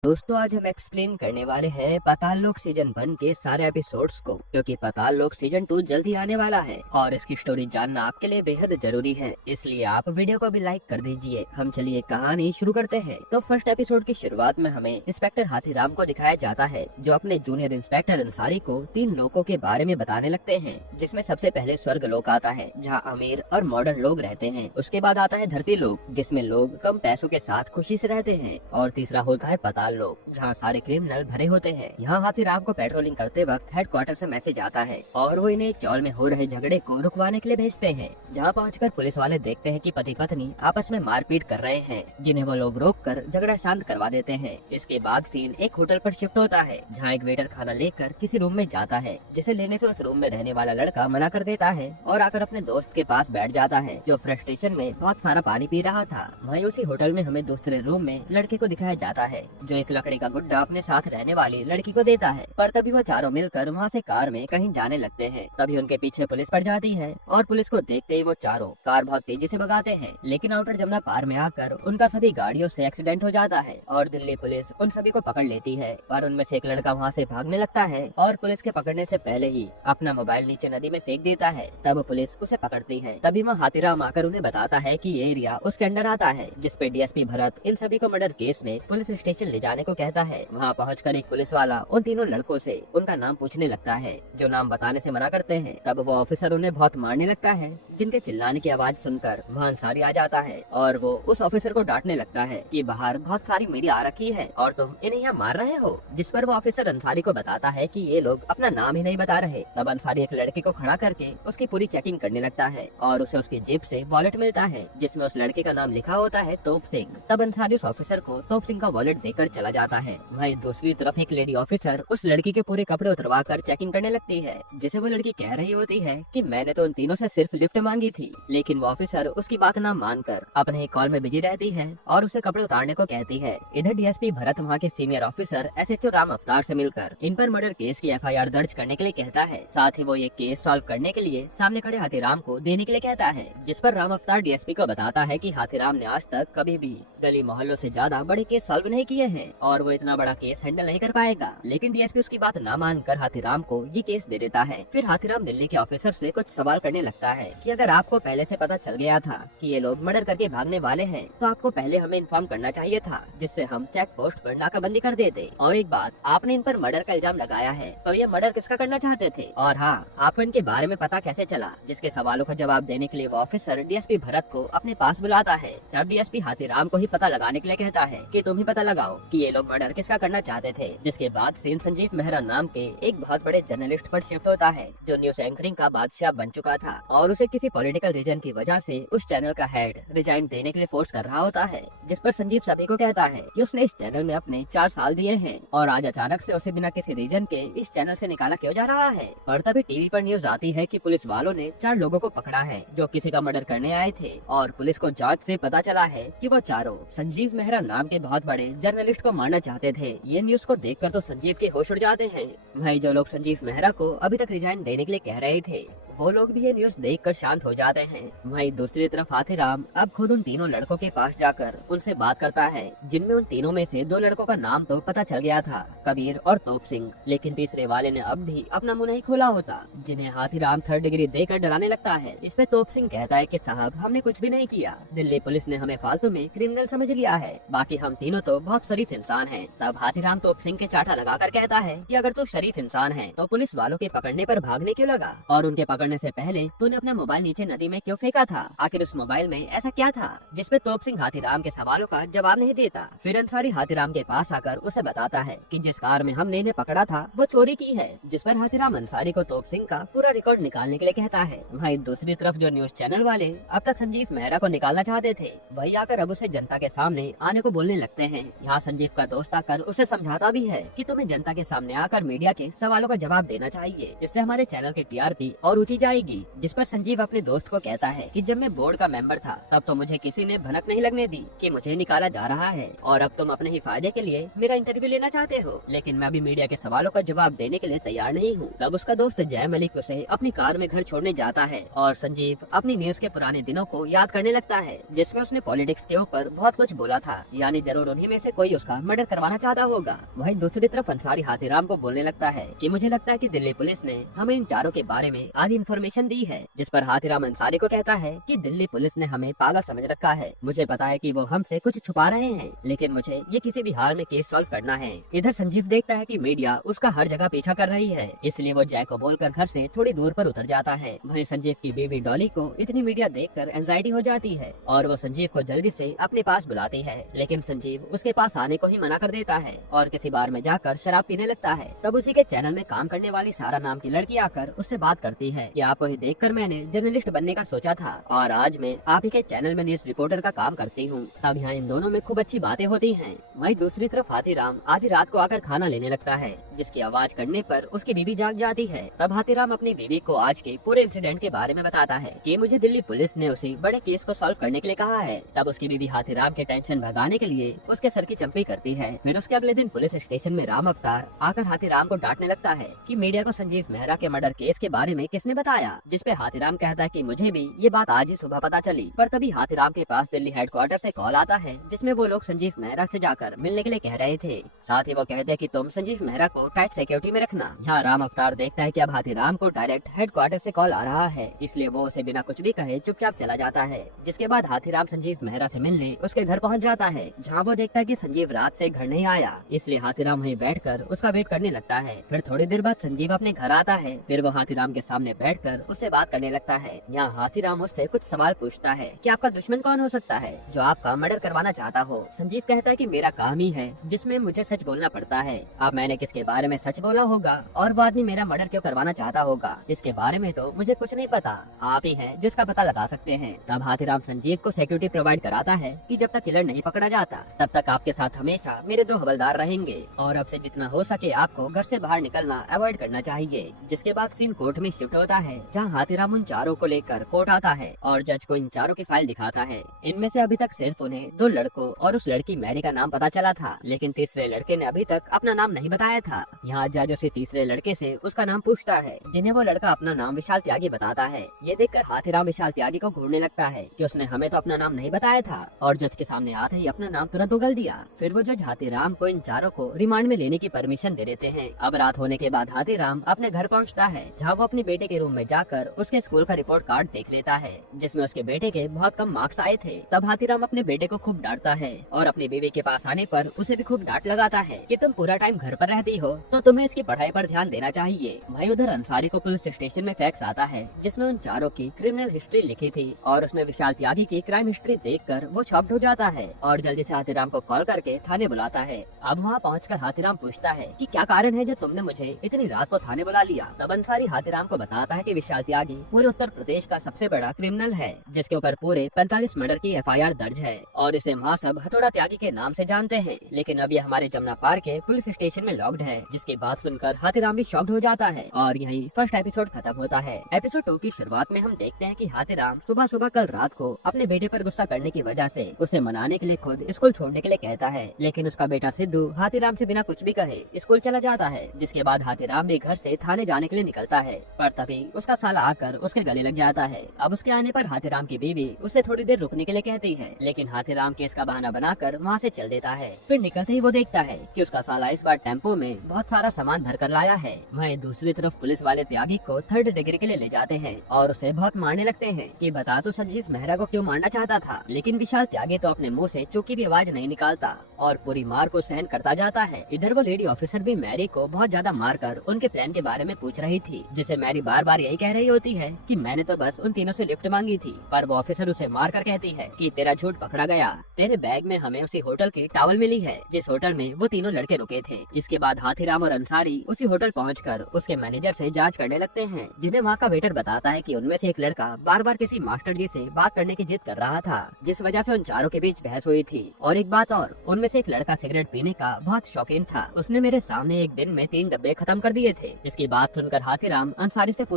दोस्तों आज हम एक्सप्लेन करने वाले हैं पाताल लोक सीजन 1 के सारे एपिसोड्स को, क्योंकि पाताल लोक सीजन 2 जल्दी आने वाला है और इसकी स्टोरी जानना आपके लिए बेहद जरूरी है, इसलिए आप वीडियो को भी लाइक कर दीजिए। हम चलिए कहानी शुरू करते हैं। तो फर्स्ट एपिसोड की शुरुआत में हमें इंस्पेक्टर हाथीराम को दिखाया जाता है, जो अपने जूनियर इंस्पेक्टर अंसारी को 3 लोगों के बारे में बताने लगते हैं, जिसमें सबसे पहले स्वर्ग लोक आता है जहाँ अमीर और मॉडर्न लोग रहते हैं। उसके बाद आता है धरती लोक, जिसमें लोग कम पैसों के साथ खुशी से रहते हैं, और तीसरा होता है पाताल लोग, जहाँ सारे क्रिमिनल भरे होते हैं। यहाँ हाथीराम को पेट्रोलिंग करते वक्त हेडक्वार्टर से मैसेज आता है और वो इन्हें चौल में हो रहे झगड़े को रुकवाने के लिए भेजते हैं। जहाँ पहुंचकर पुलिस वाले देखते हैं कि पति पत्नी आपस में मारपीट कर रहे हैं, जिन्हें वो लोग रोककर झगड़ा शांत करवा देते हैं। इसके बाद सीन एक होटल पर शिफ्ट होता है, जहाँ एक वेटर खाना लेकर किसी रूम में जाता है, जिसे लेने से उस रूम में रहने वाला लड़का मना कर देता है और आकर अपने दोस्त के पास बैठ जाता है, जो फ्रस्ट्रेशन में बहुत सारा पानी पी रहा था। वहीं उसी होटल में हमें दूसरे रूम में लड़के को दिखाया जाता है, जो एक लकड़ी का गुड्डा अपने साथ रहने वाली लड़की को देता है। पर तभी वो चारों मिलकर वहाँ से कार में कहीं जाने लगते हैं। तभी उनके पीछे पुलिस पड़ जाती है और पुलिस को देखते ही वो चारों कार बहुत तेजी से भगाते हैं, लेकिन आउटर जमुना पार में आकर उनका सभी गाड़ियों से एक्सीडेंट हो जाता है और दिल्ली पुलिस उन सभी को पकड़ लेती है। पर उनमें से एक लड़का वहाँ से भागने लगता है और पुलिस के पकड़ने से पहले ही अपना मोबाइल नीचे नदी में फेंक देता है। तब पुलिस उसे पकड़ती है। तभी वहाँ हाथीराम आकर उन्हें बताता है कि ये एरिया उसके अंडर आता है, जिसपे डीएसपी भरत इन सभी को मर्डर केस में पुलिस स्टेशन ले जाने को कहता है। वहाँ पहुंचकर एक पुलिस वाला उन तीनों लड़कों से उनका नाम पूछने लगता है, जो नाम बताने से मना करते हैं। तब वो ऑफिसर उन्हें बहुत मारने लगता है, जिनके चिल्लाने की आवाज सुनकर वहाँ अंसारी आ जाता है और वो उस ऑफिसर को डांटने लगता है कि बाहर बहुत सारी मीडिया आ रखी है और तुम इन्हें यहाँ मार रहे हो। जिस पर वो ऑफिसर अंसारी को बताता है कि ये लोग अपना नाम ही नहीं बता रहे। तब अंसारी एक लड़के को खड़ा करके उसकी पूरी चेकिंग करने लगता है और उसे उसकी जेब से वॉलेट मिलता है, जिसमें उस लड़के का नाम लिखा होता है तोप सिंह। तब अंसारी उस ऑफिसर को तोप सिंह का वॉलेट देकर चला जाता है। वहीं दूसरी तरफ एक लेडी ऑफिसर उस लड़की के पूरे कपड़े उतरवा कर चेकिंग करने लगती है, जिसे वो लड़की कह रही होती है कि मैंने तो उन तीनों से सिर्फ लिफ्ट मांगी थी, लेकिन वो ऑफिसर उसकी बात ना मानकर अपने ही कॉल में बिजी रहती है और उसे कपड़े उतारने को कहती है। इधर डीएसपी भरत वहाँ के सीनियर ऑफिसर एसएचओ राम अवतार से मिलकर इन पर मर्डर केस की एफआईआर दर्ज करने के लिए कहता है। साथ ही वो ये केस सॉल्व करने के लिए सामने खड़े हाथीराम को देने के लिए कहता है, जिस पर राम अवतार डीएसपी को बताता है कि हाथीराम ने आज तक कभी भी गली मोहल्लों से ज्यादा बड़े केस सॉल्व नहीं किए हैं और वो इतना बड़ा केस हैंडल नहीं कर पाएगा। लेकिन डीएसपी उसकी बात ना मानकर हाथीराम को ये केस दे देता है। फिर हाथीराम दिल्ली के ऑफिसर से कुछ सवाल करने लगता है कि अगर आपको पहले से पता चल गया था कि ये लोग मर्डर करके भागने वाले हैं, तो आपको पहले हमें इन्फॉर्म करना चाहिए था, जिससे हम चेक पोस्ट पर नाकाबंदी कर देते। और एक बात, आपने इन पर मर्डर का इल्जाम लगाया है, तो ये मर्डर किसका करना चाहते थे? और हाँ, आपको इनके बारे में पता कैसे चला? जिसके सवालों का जवाब देने के लिए वो ऑफिसर डीएसपी भरत को अपने पास बुलाता है। तब डीएसपी हाथीराम को ही पता लगाने के लिए कहता है कि तुम ही पता लगाओ कि ये लोग मर्डर किसका करना चाहते थे। जिसके बाद सीन संजीव मेहरा नाम के एक बहुत बड़े जर्नलिस्ट पर शिफ्ट होता है, जो न्यूज एंकरिंग का बादशाह बन चुका था और उसे किसी पॉलिटिकल रीजन की वजह से उस चैनल का हेड रिजाइन देने के लिए फोर्स कर रहा होता है। जिस पर संजीव सभी को कहता है कि उसने इस चैनल में अपने 4 साल दिए हैं और आज अचानक से उसे बिना किसी रीजन के इस चैनल से निकाला क्यों जा रहा है। और तभी टीवी पर न्यूज आती है कि पुलिस वालों ने 4 लोगों को पकड़ा है, जो किसी का मर्डर करने आए थे और पुलिस को जांच से पता चला है कि वो चारों संजीव मेहरा नाम के बहुत बड़े जर्नलिस्ट को मारना चाहते थे। ये न्यूज को देखकर तो संजीव के होश उड़ जाते हैं। भाई जो लोग संजीव मेहरा को अभी तक रिजाइन देने के लिए कह रहे थे, वो लोग भी ये न्यूज देखकर शांत हो जाते हैं। वहीं दूसरी तरफ हाथीराम अब खुद उन तीनों लड़कों के पास जाकर उनसे बात करता है, जिनमें उन तीनों में से 2 लड़कों का नाम तो पता चल गया था, कबीर और तोप सिंह, लेकिन तीसरे वाले ने अब भी अपना मुंह नहीं खोला होता, जिन्हें हाथीराम 3rd डिग्री देकर डराने लगता है। इस पे तोप सिंह कहता है कि साहब हमने कुछ भी नहीं किया, दिल्ली पुलिस ने हमें फालतू में क्रिमिनल समझ लिया है, बाकी हम तीनों तो बहुत शरीफ इंसान हैं। तब हाथीराम तोप सिंह के चाटा लगाकर कहता है कि अगर तू शरीफ इंसान है तो पुलिस वालों के पकड़ने पर भागने क्यों लगा, और उनके पकड़ने से पहले तूने अपना मोबाइल नीचे नदी में क्यों फेंका था? आखिर उस मोबाइल में ऐसा क्या था? जिस पे तोप सिंह हाथीराम के सवालों का जवाब नहीं देता। फिर अंसारी हाथीराम के पास आकर उसे बताता है कि जिस कार में हमने इन्हें पकड़ा था वो चोरी की है, जिस पर हाथीराम अंसारी को तोप सिंह का पूरा रिकॉर्ड निकालने के लिए कहता है। वहीं दूसरी तरफ जो न्यूज चैनल वाले अब तक संजीव मेहरा को निकालना चाहते थे, वही आकर अब उसे जनता के सामने आने को बोलने लगते हैं। यहाँ संजीव का दोस्त आकर उसे समझाता भी है कि तुम्हें जनता के सामने आकर मीडिया के सवालों का जवाब देना चाहिए, इससे हमारे चैनल के टीआरपी और ऊंची जाएगी। जिस पर संजीव अपने दोस्त को कहता है कि जब मैं बोर्ड का मेंबर था तब तो मुझे किसी ने भनक नहीं लगने दी कि मुझे निकाला जा रहा है और अब तुम अपने ही फायदे के लिए मेरा इंटरव्यू लेना चाहते हो, लेकिन मैं अभी मीडिया के सवालों का जवाब देने के लिए तैयार नहीं हूँ। तब उसका दोस्त जय मलिक उसे अपनी कार में घर छोड़ने जाता है और संजीव अपनी न्यूज के पुराने दिनों को याद करने लगता है जिसमें उसने पॉलिटिक्स के ऊपर बहुत कुछ बोला था, यानी जरूर उन्हीं में से कोई उसका मर्डर करवाना चाहता होगा। वहीं दूसरी तरफ अंसारी हाथीराम को बोलने लगता है कि मुझे लगता है कि दिल्ली पुलिस ने हमें इन चारों के बारे में आधी इन्फॉर्मेशन दी है। जिस पर हाथीराम अंसारी को कहता है कि दिल्ली पुलिस ने हमें पागल समझ रखा है, मुझे पता है कि वो हमसे कुछ छुपा रहे हैं, लेकिन मुझे ये किसी भी हाल में केस सॉल्व करना है। इधर संजीव देखता है कि मीडिया उसका हर जगह पीछा कर रही है, इसलिए वो जय को बोलकर घर से थोड़ी दूर पर उतर जाता है। वहीं संजीव की बीवी डॉली को इतनी मीडिया देखकर एंजाइटी हो जाती है और वो संजीव को जल्दी से अपने पास बुलाती है, लेकिन संजीव उसके पास आने को ही मना कर देता है और किसी बार में जाकर शराब पीने लगता है। तब उसी के चैनल में काम करने वाली सारा नाम की लड़की आकर उससे बात करती है कि आपको ही देखकर मैंने जर्नलिस्ट बनने का सोचा था और आज मैं आप ही के चैनल में न्यूज रिपोर्टर का काम करती हूँ। तब यहाँ इन दोनों में खूब अच्छी बातें होती हैं। वहीं दूसरी तरफ हाथीराम आधी रात को आकर खाना लेने लगता है, जिसकी आवाज करने पर उसकी बीवी जाग जाती है। तब हाथीराम अपनी बीवी को आज के पूरे इंसिडेंट के बारे में बताता है कि मुझे दिल्ली पुलिस ने उसी बड़े केस को सॉल्व करने के लिए कहा है। तब उसकी बीवी हाथीराम के टेंशन भगाने के लिए उसके सर की चंपी करती है। फिर उसके अगले दिन पुलिस स्टेशन में राम अवतार आकर हाथीराम को डांटने लगता है कि मीडिया को संजीव मेहरा के मर्डर केस के बारे में किसने बताया, जिस पे हाथीराम कहता है कि मुझे भी ये बात आज ही सुबह पता चली। पर तभी हाथीराम के पास दिल्ली हेडक्वार्टर से कॉल आता है जिसमें वो लोग संजीव मेहरा से जाकर मिलने के लिए कह रहे थे। साथ ही वो कहते हैं कि तुम संजीव मेहरा को टाइट सिक्योरिटी में रखना। यहाँ राम अवतार देखता है कि अब हाथीराम को डायरेक्ट हेडक्वार्टर से कॉल आ रहा है, इसलिए वो उसे बिना कुछ भी कहे चुपचाप चला जाता है। जिसके बाद हाथीराम संजीव मेहरा से मिलने उसके घर पहुंच जाता है, जहां वो देखता है कि संजीव रात से घर नहीं आया, इसलिए हाथीराम वहीं बैठकर उसका वेट करने लगता है। फिर थोड़ी देर बाद संजीव अपने घर आता है, फिर वो हाथीराम के सामने बैठकर उससे बात करने लगता है। यहाँ हाथीराम उससे कुछ सवाल पूछता है कि आपका दुश्मन कौन हो सकता है जो आपका मर्डर करवाना चाहता हो। संजीव कहता है कि मेरा काम ही है जिसमें मुझे सच बोलना पड़ता है। अब मैंने किसके बारे में सच बोला होगा और वो आदमी मेरा मर्डर क्यों करवाना चाहता होगा, इसके बारे में तो मुझे कुछ नहीं पता, आप ही हैं जिसका पता लगा सकते हैं। तब हाथीराम संजीव को सिक्योरिटी प्रोवाइड कराता है कि जब तक किलर नहीं पकड़ा जाता तब तक आपके साथ हमेशा मेरे 2 हवलदार रहेंगे और अब से जितना हो सके आपको घर से बाहर निकलना अवॉइड करना चाहिए। जिसके बाद सीन कोर्ट में शिफ्ट होता है, जहां हाथीराम उन चारों को लेकर कोर्ट आता है और जज को इन चारों की फाइल दिखाता है। इनमें से अभी तक सिर्फ उन्हें 2 लड़कों और उस लड़की मैरी का नाम पता चला था, लेकिन तीसरे लड़के ने अभी तक अपना नाम नहीं बताया था। यहाँ जज उसे तीसरे लड़के से उसका नाम पूछता है, जिन्हें वो लड़का अपना नाम विशाल त्यागी बताता है। ये देखकर हाथीराम विशाल त्यागी को घूरने लगता है कि उसने हमें तो अपना नाम नहीं बताया था और जज के सामने आते ही अपना नाम तुरंत उगल दिया। फिर वो जज हाथीराम को इन चारों को रिमांड में लेने की परमिशन दे देते हैं। अब रात होने के बाद हाथीराम अपने घर पहुंचता है, जहां वो अपने बेटे के रूम में जाकर उसके स्कूल का रिपोर्ट कार्ड देख लेता है, जिसमें उसके बेटे के बहुत कम मार्क्स आए थे। तब हाथीराम अपने बेटे को खूब डांटता है और अपनी बीवी के पास आने पर उसे भी खूब डांट लगाता है कि तुम पूरा टाइम घर पर रहती हो तो तुम्हें इसकी पढ़ाई पर ध्यान देना चाहिए। वहीं उधर अंसारी को पुलिस स्टेशन में फैक्स आता है जिसमें उन चारों की क्रिमिनल हिस्ट्री लिखी थी और उसमें विशाल त्यागी की क्राइम हिस्ट्री देखकर वो शॉक्ड हो जाता है और जल्दी से हाथीराम को कॉल करके थाने बुलाता है। अब वहाँ पहुंचकर हाथीराम पूछता है कि क्या कारण है जो तुमने मुझे इतनी रात को थाने बुला लिया। तब अंसारी हाथीराम को बताता है कि विशाल त्यागी पूरे उत्तर प्रदेश का सबसे बड़ा क्रिमिनल है, जिसके ऊपर पूरे 45 मर्डर की FIR दर्ज है और इसे वहाँ सब हथौड़ा त्यागी के नाम से जानते हैं, लेकिन अब ये हमारे जमुना पार्क के पुलिस स्टेशन में लॉक्ड है। जिसकी बात सुनकर हाथीराम भी शॉक्ड हो जाता है और यही फर्स्ट एपिसोड खत्म होता है। एपिसोड 2 की शुरुआत में हम देखते हैं कि हाथीराम सुबह सुबह कल रात को अपने बेटे पर गुस्सा करने की वजह से उसे मनाने के लिए खुद स्कूल छोड़ने के लिए कहता है, लेकिन उसका बेटा सिद्धू हाथीराम से बिना कुछ भी कहे स्कूल चला जाता है। जिसके बाद हाथीराम भी घर से थाने जाने के लिए निकलता है, पर तभी उसका साला आकर उसके गले लग जाता है। अब उसके आने पर हाथीराम की बीवी उसे थोड़ी देर रुकने के लिए कहती है, लेकिन हाथीराम केस का बहाना बनाकर वहाँ से चल देता है। फिर निकलते ही वो देखता है कि उसका साला इस बार टेम्पो में बहुत सारा सामान भर कर लाया है। वहीं दूसरी तरफ पुलिस वाले त्यागी को 3rd डिग्री के लिए ले जाते हैं और उसे बहुत मारने लगते हैं कि बता तो संजीव मेहरा को क्यों मारना चाहता था, लेकिन विशाल त्यागी तो अपने मुंह से चुकी भी आवाज नहीं निकालता और पूरी मार को सहन करता जाता है। इधर वो लेडी ऑफिसर भी मैरी को बहुत ज्यादा मार कर उनके प्लान के बारे में पूछ रही थी, जिसे मैरी बार बार यही कह रही होती है कि मैंने तो बस उन तीनों से लिफ्ट मांगी थी, पर वो ऑफिसर उसे मार कर कहती है कि तेरा झूठ पकड़ा गया, तेरे बैग में हमें उसी होटल की टॉवल मिली है जिस होटल में वो तीनों लड़के रुके थे। इसके बाद हाथीराम और अंसारी उसी होटल पहुंचकर उसके मैनेजर से जांच करने लगते हैं, जिन्हें वहाँ का वेटर बताता है कि उनमें से एक लड़का बार बार किसी मास्टर जी से बात करने की जिद कर रहा था, जिस वजह से उन चारों के बीच बहस हुई थी। और एक बात और, उनमें से एक लड़का सिगरेट पीने का बहुत शौकीन था, उसने मेरे सामने एक दिन में 3 डब्बे खत्म कर दिए थे। जिसकी बात सुनकर हाथीराम अंसारी से पूछने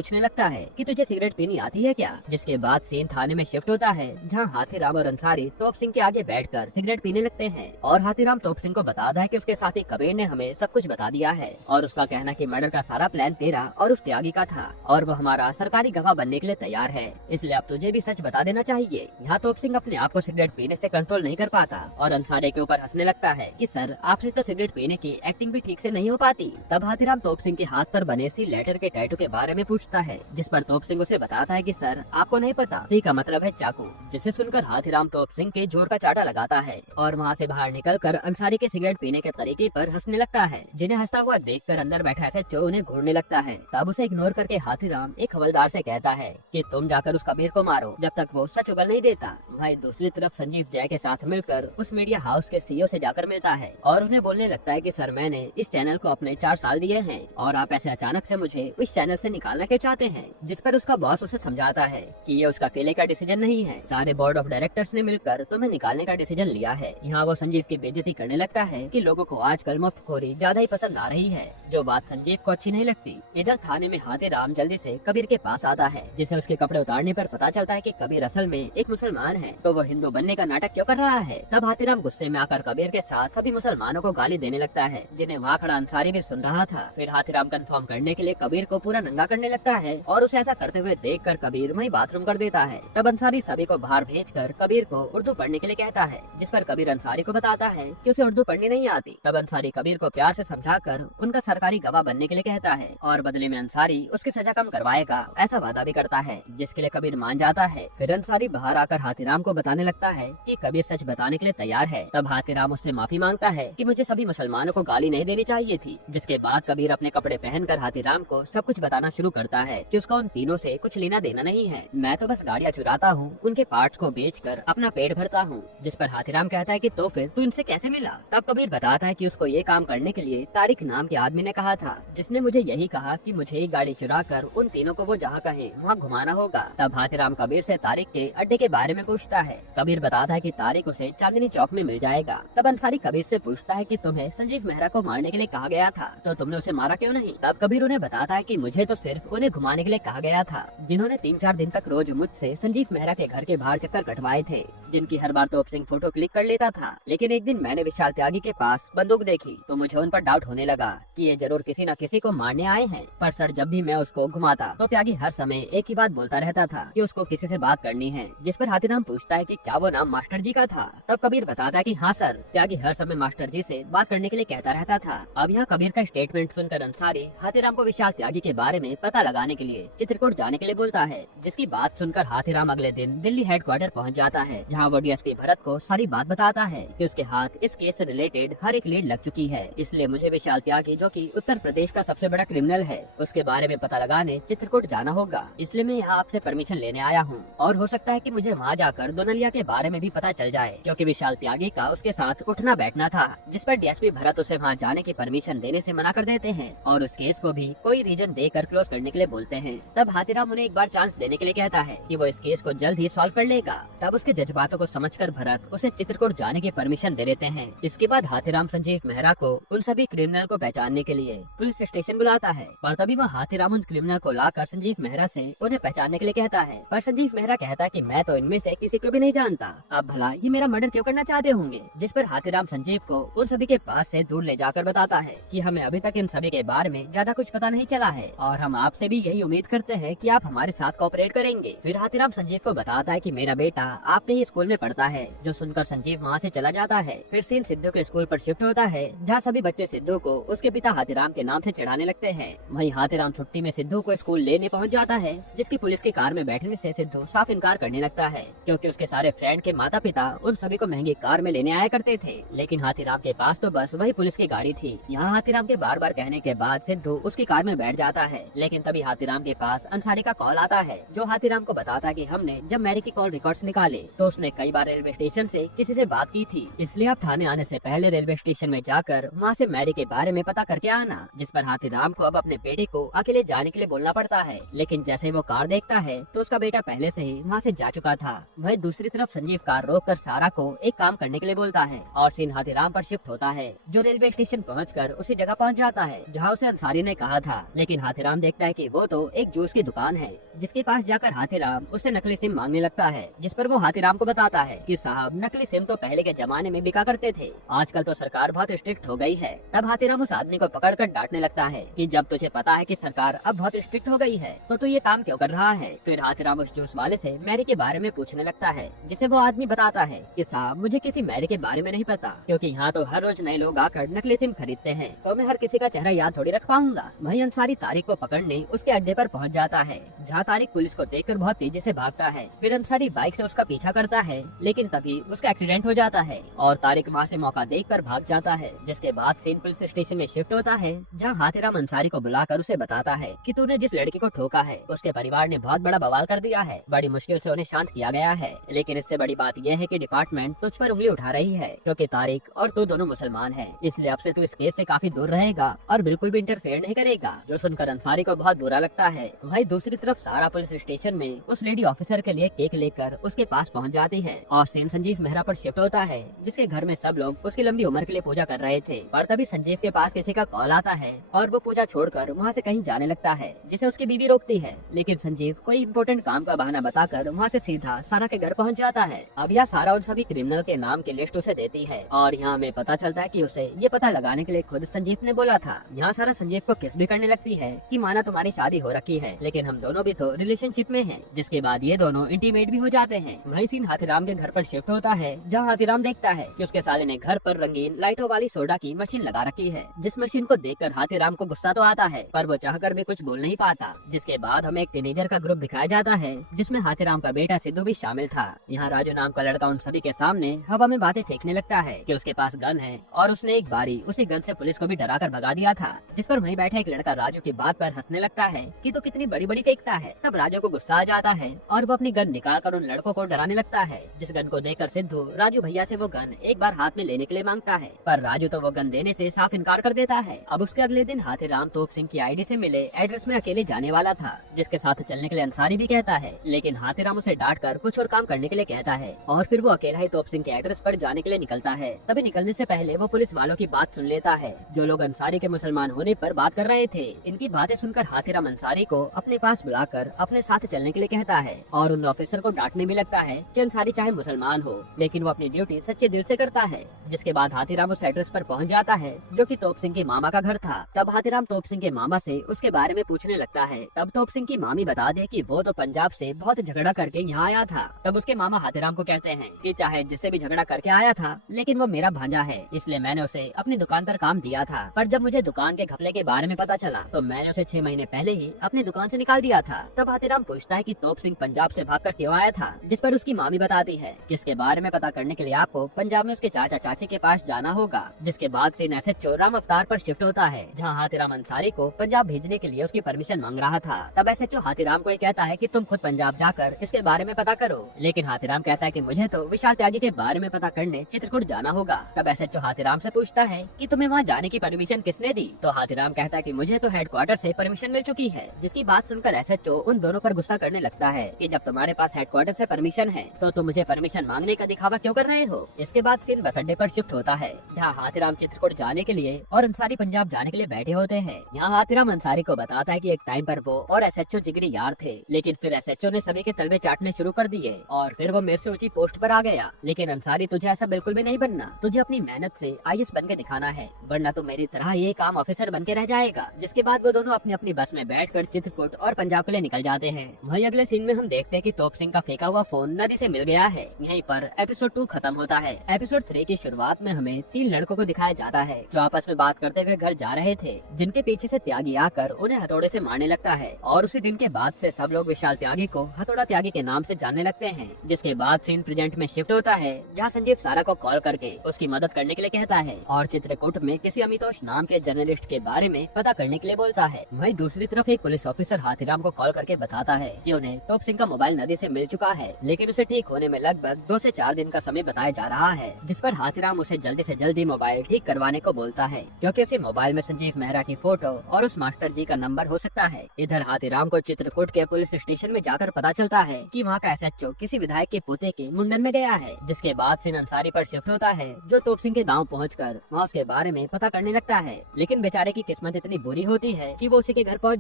पूछने लगता है कि तुझे सिगरेट पीनी आती है क्या। जिसके बाद सीन थाने में शिफ्ट होता है, जहाँ हाथीराम और अंसारी तोप सिंह के आगे बैठकर सिगरेट पीने लगते हैं और हाथीराम तोप सिंह को बताता है कि उसके साथी कबीर ने हमें सब कुछ बता दिया है और उसका कहना कि मर्डर का सारा प्लान तेरा और उस त्यागी का था और वो हमारा सरकारी गवाह बनने के लिए तैयार है, इसलिए अब तुझे भी सच बता देना चाहिए। यहाँ तोप सिंह अपने आप को सिगरेट पीने से कंट्रोल नहीं कर पाता और अंसारी के ऊपर हंसने लगता है कि सर आपसे तो सिगरेट पीने की एक्टिंग भी ठीक से नहीं हो पाती। तब हाथीराम तोप सिंह के हाथ पर बने सी लेटर के टैटू के बारे में पूछता है, जिस पर तोप सिंह उसे बताता है कि सर आपको नहीं पता, सी का मतलब है चाकू। जिसे सुनकर हाथीराम तोप सिंह के जोर का चाटा लगाता है और वहाँ से बाहर निकलकर अंसारी के सिगरेट पीने के तरीके पर हंसने लगता है, जिन्हें हंसता हुआ देखकर अंदर बैठा एसएचओ उन्हें घूरने लगता है। तब उसे इग्नोर करके हाथीराम एक हवलदार से कहता है कि तुम जाकर उस कबीर को मारो जब तक वो सच उगल नहीं देता। वहीं दूसरी तरफ संजीव जय के साथ मिलकर उस मीडिया हाउस के सीईओ से जाकर मिलता है और उन्हें बोलने लगता है कि सर मैंने इस चैनल को अपने 4 साल दिए हैं और आप ऐसे अचानक से मुझे इस चैनल से निकालना क्यों चाहते हैं। जिस पर उसका बॉस उसे समझाता है कि ये उसका अकेले का डिसीजन नहीं है, सारे बोर्ड ऑफ डायरेक्टर्स ने मिलकर तुम्हें निकालने का डिसीजन लिया है। यहाँ वो संजीव की बेइज्जती करने लगता है कि लोगों को आजकल मुफ्तखोरी ज्यादा ही पसंद आ रही है, जो बात संजीव को अच्छी नहीं लगती। इधर थाने में हाथीराम जल्दी से कबीर के पास आता है, जिसे उसके कपड़े उतारने पर पता चलता है कि कबीर असल में एक मुसलमान है, तो वो हिंदू बनने का नाटक क्यों कर रहा है। तब हाथीराम गुस्से में आकर कबीर के साथ सभी मुसलमानों को गाली देने लगता है, जिन्हें वहाँ खड़ा अंसारी भी सुन रहा था। फिर हाथीराम कंफर्म करने के लिए कबीर को पूरा नंगा करने लगता है और उसे ऐसा करते हुए देखकर कबीर वहीं बाथरूम कर देता है। तब अंसारी सभी को बाहर भेजकर कबीर को उर्दू पढ़ने के लिए कहता है, जिस पर कबीर अंसारी को बताता है कि उसे उर्दू पढ़नी नहीं आती। तब अंसारी कबीर को प्यार से समझाकर उनका सरकारी गवाह बनने के लिए कहता है और बदले में अंसारी उसकी सजा कम करवाएगा, ऐसा वादा भी करता है, जिसके लिए कबीर मान जाता है। फिर अंसारी बाहर आकर हाथीराम को बताने लगता है कि कबीर सच बताने के लिए तैयार है। तब हाथीराम उससे माफी मांगता है कि मुझे सभी मुसलमानों को गाली नहीं देनी चाहिए थी। जिसके बाद कबीर अपने कपड़े पहनकर हाथीराम को सब कुछ बताना शुरू करता है कि उसका उन तीनों से कुछ लेना देना नहीं है, मैं तो बस गाड़ियाँ चुराता हूँ, उनके पार्ट्स को बेचकर अपना पेट भरता हूँ। जिस पर हाथीराम कहता है कि तो फिर तू इनसे कैसे मिला। तब कबीर बताता है कि उसको ये काम करने के लिए तारिक नाम के आदमी ने कहा था, जिसने मुझे यही कहा कि मुझे एक गाड़ी चुरा कर उन तीनों को वो जहाँ कहे वहाँ घुमाना होगा। तब हाथीराम कबीर से तारिक के अड्डे के बारे में पूछता है। कबीर बताता है कि तारिक उसे चांदनी चौक में मिल जाएगा। तब अंसारी कबीर से पूछता है कि तुम्हें संजीव मेहरा को मारने के लिए कहा गया था, तो तुमने उसे मारा क्यों नहीं। तब कबीर उन्हें बताता है कि मुझे तो सिर्फ उन्हें घुमाने के लिए कहा गया था, जिन्होंने 3-4 दिन तक रोज मुझसे संजीव मेहरा के घर के बाहर चक्कर कटवाए थे, जिनकी हर बार तोप सिंह फोटो क्लिक कर लेता था। लेकिन एक दिन मैंने विशाल त्यागी के पास बंदूक देखी तो मुझे उन पर डाउट होने लगा कि ये जरूर किसी न किसी को मारने आए हैं। पर सर जब भी मैं उसको घुमाता तो त्यागी हर समय एक ही बात बोलता रहता था कि उसको किसी से बात करनी है। जिस पर हाथीराम पूछता है कि क्या वो नाम मास्टर जी का था। तब कबीर बताता है कि हाँ सर, त्यागी हर समय मास्टर जी से बात करने के लिए कहता रहता था। अब यहाँ कबीर का स्टेटमेंट सुनकर अंसारी हाथीराम को विशाल त्यागी के बारे में पता लगाने के लिए चित्रकूट जाने के लिए बोलता है, जिसकी बात सुनकर हाथीराम अगले दिन दिल्ली हेडक्वार्टर पहुँच जाता है, जहाँ वो डीएसपी भरत को सारी बात बताता है कि उसके हाथ इस केस से रिलेटेड हर एक लीड लग चुकी है, इसलिए मुझे विशाल त्यागी जो कि उत्तर प्रदेश का सबसे बड़ा क्रिमिनल है उसके बारे में पता लगाने चित्रकूट जाना होगा, इसलिए मैं यहाँ आपसे परमिशन लेने आया हूँ और हो सकता है कि मुझे वहाँ जाकर दोनलिया के बारे में भी पता चल जाए, क्योंकि विशाल त्यागी का उसके साथ उठना बैठना था। जिस पर डीएसपी भरत उसे वहाँ जाने की परमिशन देने से मना कर देते हैं और उस केस को भी कोई रीजन देकर क्लोज करने के लिए बोलते हैं। तब हाथीराम उन्हें एक बार चांस देने के लिए कहता है कि वो इस केस को जल्द ही सॉल्व कर लेगा। तब उसके जज्बातों को समझकर भरत उसे चित्रकूट जाने की परमिशन दे देते हैं। इसके बाद हाथीराम संजीव मेहरा को उन सभी क्रिमिनल को पहचानने के लिए पुलिस स्टेशन बुलाता है, पर तभी वह हाथीराम उन क्रिमिनल को लाकर संजीव मेहरा से उन्हें पहचानने के लिए कहता है। पर संजीव मेहरा कहता है कि मैं तो इनमें से किसी को भी नहीं जानता, अब भला ये मेरा मर्डर क्यों करना चाहते होंगे। जिस पर हाथीराम संजीव को उन सभी के पास से दूर ले जाकर बताता है कि हमें अभी तक इन सभी के बारे में ज्यादा कुछ पता नहीं चला है और हम आपसे भी यही उम्मीद करते हैं कि आप हमारे साथ कोऑपरेट करेंगे। फिर हाथीराम संजीव को बताता है कि मेरा बेटा आपके ही स्कूल में पढ़ता है, जो सुनकर संजीव वहाँ से चला जाता है। फिर सीन सिद्धू के स्कूल पर शिफ्ट होता है, जहाँ सभी बच्चे सिद्धू को उसके पिता हाथीराम के नाम से चढ़ाने लगते हैं। वहीं हाथीराम छुट्टी में सिद्धू को स्कूल लेने पहुँच जाता है, जिसकी पुलिस की कार में बैठने से सिद्धू साफ इनकार करने लगता है, क्योंकि उसके सारे फ्रेंड के माता पिता उन सभी को महंगी कार में लेने आया करते थे, लेकिन हाथीराम के पास तो बस वही पुलिस की गाड़ी थी। यहाँ हाथीराम के बार बार कहने के बाद सिद्धू उसकी कार में बैठ जाता है, लेकिन तभी हाथीराम के पास अंसारी का कॉल आता है, जो हाथीराम को बताता है कि हमने जब मैरी की कॉल रिकॉर्ड्स निकाले तो उसने कई बार रेलवे स्टेशन से किसी से बात की थी, इसलिए आप थाने आने से पहले रेलवे स्टेशन में जाकर वहाँ से मैरी के बारे में पता करके आना। जिस पर हाथीराम को अब अपने बेटे को अकेले जाने के लिए बोलना पड़ता है, लेकिन जैसे वो कार देखता है तो उसका बेटा पहले से ही वहाँ से जा चुका था। वही दूसरी तरफ संजीव कार रोककर सारा को एक काम करने के लिए बोलता है और सीन हाथीराम पर शिफ्ट होता है, जो रेलवे स्टेशन पहुंचकर उसी जगह पहुंच जाता है जहां उसे अंसारी ने कहा था। लेकिन हाथीराम देखता है कि वो तो एक जूस की दुकान है, जिसके पास जाकर हाथीराम उससे नकली सिम मांगने लगता है, जिस पर वो हाथीराम को बताता है कि साहब नकली सिम तो पहले के जमाने में बिका करते थे, आजकल तो सरकार बहुत स्ट्रिक्ट हो गई है। तब हाथीराम उस आदमी को पकड़कर डांटने लगता है कि जब तुझे पता है कि सरकार अब बहुत स्ट्रिक्ट हो गई है तो तू ये काम क्यों कर रहा है। फिर हाथीराम उस जूस वाले से मैरी के बारे में पूछने लगता है, जिसे वो आदमी बताता है कि साहब मुझे किसी मैरी के बारे में नहीं पता, क्योंकि यहाँ तो हर रोज नए लोग आकर नकली सिम खरीदते हैं, तो मैं हर किसी का चेहरा याद थोड़ी रख पाऊंगा। वहीं अंसारी तारिक को पकड़ने उसके अड्डे पर पहुँच जाता है, जहाँ तारिक पुलिस को देखकर बहुत तेजी से भागता है। फिर अंसारी बाइक से उसका पीछा करता है, लेकिन तभी उसका एक्सीडेंट हो जाता है और तारिक वहाँ से मौका देखकर भाग जाता है। जिसके बाद सीन पुलिस स्टेशन में शिफ्ट होता है, जहाँ हाथीराम अंसारी को बुलाकर उसे बताता है कि तूने जिस लड़की को ठोका है उसके परिवार ने बहुत बड़ा बवाल कर दिया है, बड़ी मुश्किल से उन्हें शांत किया गया है, लेकिन इससे बड़ी बात यह है कि डिपार्टमेंट तुझ पर उंगली उठा रही है, क्योंकि तारिक और तू दोनों मुसलमान हैं, इसलिए अब से तू इस केस से काफी दूर रहेगा और बिल्कुल भी इंटरफेयर नहीं करेगा। जो सुनकर अंसारी को बहुत बुरा लगता है। वहीं दूसरी तरफ सारा पुलिस स्टेशन में उस लेडी ऑफिसर के लिए केक लेकर उसके पास पहुंच जाती है और सीन संजीव मेहरा पर शिफ्ट होता है, जिसके घर में सब लोग उसकी लंबी उम्र के लिए पूजा कर रहे थे। पर तभी संजीव के पास किसी का कॉल आता है और वो पूजा छोड़कर वहाँ से कहीं जाने लगता है, जिसे उसकी बीवी रोकती है, लेकिन संजीव कोई इम्पोर्टेंट काम का बहाना बताकर वहाँ से सीधा सारा के घर पहुँच जाता है। अब यह सारा उन सभी क्रिमिनल के नाम की लिस्ट उसे देती है और यहाँ हमें पता चलता है कि उसे ये पता लगाने के लिए खुद संजीव ने बोला था। यहाँ सारा संजीव को किस भी करने लगती है कि माना तुम्हारी शादी हो रखी है, लेकिन हम दोनों भी तो रिलेशनशिप में हैं। जिसके बाद ये दोनों इंटीमेट भी हो जाते हैं। वही सीन हाथीराम के घर पर शिफ्ट होता है, जहाँ हाथीराम देखता है कि उसके साले ने घर पर रंगीन लाइटों वाली सोडा की मशीन लगा रखी है, जिस मशीन को देखकर हाथीराम को गुस्सा तो आता है, पर वो चाहकर भी कुछ बोल नहीं पाता। जिसके बाद हमें एक टीनेजर का ग्रुप दिखाया जाता है, जिसमें हाथीराम का बेटा सिद्धू भी शामिल था। यहाँ राजू नाम का लड़का उन सभी के सामने हवा में बातें फेंकने लगता है कि उसके पास गन है और उसने एक बारी उसी गन से पुलिस को भी डरा कर भगा दिया था। जिस पर वहीं बैठा एक लड़का राजू की बात पर हंसने लगता है कि तो कितनी बड़ी बड़ी फेंकता है। तब राजू को गुस्सा आ जाता है और वो अपनी गन निकाल कर उन लड़कों को डराने लगता है। जिस गन को देखकर सिद्धू राजू भैया से वो गन एक बार हाथ में लेने के लिए मांगता है, पर राजू तो वो गन देने से साफ इनकार कर देता है। अब उसके अगले दिन हाथीराम तोप सिंह की आईडी से मिले एड्रेस में अकेले जाने वाला था, जिसके साथ चलने के लिए अंसारी भी कहता है, लेकिन हाथीराम उसे डांट कर कुछ और काम करने के लिए कहता है और फिर वो अकेला ही तोप सिंह के एड्रेस पर जाने के लिए निकलता है। तभी निकलने से पहले वो पुलिस वालों की बात सुन लेता है, जो लोग अंसारी के मुसलमान होने पर बात कर रहे थे। इनकी बातें सुनकर हाथीराम अंसारी को अपने पास बुलाकर अपने साथ चलने के लिए कहता है और उन ऑफिसर को डांटने भी लगता है कि अंसारी चाहे मुसलमान हो, लेकिन वो अपनी ड्यूटी सच्चे दिल से करता है। जिसके बाद हाथीराम उस एड्रेस पर पहुंच जाता है, जो कि तोप सिंह के मामा का घर था। तब हाथीराम तोप सिंह के मामा से उसके बारे में पूछने लगता है। तब तोप सिंह की मामी बता दे कि वो तो पंजाब से बहुत झगड़ा करके यहाँ आया था। तब उसके मामा हाथीराम को कहते हैं कि चाहे जिससे भी झगड़ा करके आया था, लेकिन वो मेरा भांजा है, इसलिए मैंने उसे अपनी दुकान पर काम दिया था। पर जब मुझे दुकान के घपले के बारे में पता चला तो मैंने उसे 6 महीने पहले ही अपनी दुकान से निकाल दिया था। तब हाथीराम पूछता है कि तोप सिंह पंजाब से भागकर क्यों आया था, जिस पर उसकी मामी बताती है कि इसके बारे में पता करने के लिए आपको पंजाब में उसके चाचा चाची के पास जाना होगा। जिसके बाद सीन एसएचओ राम अवतार पर शिफ्ट होता है, जहाँ हाथीराम अंसारी को पंजाब भेजने के लिए उसकी परमिशन मांग रहा था। तब एसएचओ हाथीराम को कहता है कि तुम खुद पंजाब जाकर इसके बारे में पता करो, लेकिन हाथीराम कहता है कि मुझे तो विशाल त्यागी के बारे में पता करने चित्रकूट जाना होगा। तब एसएचओ हाथीराम से पूछता है कि तुम्हें वहाँ जाने की परमिशन किसने दी। तो हाथीराम कहता है कि मुझे तो हेडक्वार्टर से परमिशन मिल चुकी है। जिसकी बात सुनकर एसएचओ उन दोनों पर गुस्सा करने लगता है कि जब तुम्हारे पास हेडक्वार्टर से परमिशन है तो तुम मुझे परमिशन मांगने का दिखावा क्यों कर रहे हो। इसके बाद सीन बस अड्डे पर शिफ्ट होता है, जहाँ हाथीराम चित्रकूट जाने के लिए और अंसारी पंजाब जाने के लिए बैठे होते हैं। यहाँ हाथीराम अंसारी को बताता है कि एक टाइम पर वो और एसएचओ जिगरी यार थे, लेकिन फिर एसएचओ ने सभी के तलवे चाटने शुरू कर दिए और फिर वो मेरे से ऊंची पोस्ट पर आ गया। लेकिन अंसारी तुझे ऐसा बिल्कुल भी नहीं बनना, तुझे अपनी मेहनत से आईएएस बन के दिखाना है, वरना तो मेरी तरह ये काम ऑफिसर बन के रह जाएगा। जिसके बाद वो दोनों अपनी अपनी बस में बैठकर चित्रकूट और पंजाब के लिए निकल जाते हैं। वहीं अगले सीन में हम देखते हैं कि तोप सिंह का फेंका हुआ फोन नदी से मिल गया है। यहीं पर एपिसोड 2 खत्म होता है। एपिसोड 3 की शुरुआत में हमें 3 लड़कों को दिखाया जाता है, जो आपस में बात करते हुए घर जा रहे थे, जिनके पीछे से त्यागी आकर उन्हें हथौड़े से मारने लगता है और उसी दिन के बाद से सब लोग विशाल त्यागी को हथौड़ा त्यागी के नाम से जानने लगते हैं। जिसके बाद सीन प्रेजेंट में शिफ्ट होता है, जहाँ संजीव सारा को कॉल करके उसकी मदद करने के लिए कहता है और चित्रकूट में किसी अमितोष नाम के जर्नलिस्ट के बारे में पता करने के लिए बोलता है। वहीं दूसरी तरफ एक पुलिस ऑफिसर हाथीराम को कॉल करके बताता है कि उन्हें तोप सिंह का मोबाइल नदी से मिल चुका है, लेकिन उसे ठीक होने में लगभग 2 से 4 दिन का समय बताया जा रहा है। जिस पर हाथीराम उसे जल्दी से जल्दी मोबाइल ठीक करवाने को बोलता है, क्योंकि उसी मोबाइल में संजीव मेहरा की फोटो और उस मास्टर जी का नंबर हो सकता है। इधर हाथीराम को चित्रकूट के पुलिस स्टेशन में जाकर पता चलता है कि वहाँ का एसएचओ किसी विधायक के पोते के मुंडन में गया है। जिसके बाद सीन अंसारी पर शिफ्ट होता है, जो तोप सिंह के गाँव पहुँच कर वहाँ उसके बारे में पता करने लगता है, लेकिन बेचारे की किस्मत इतनी बुरी होती है कि वो उसी के घर पहुँच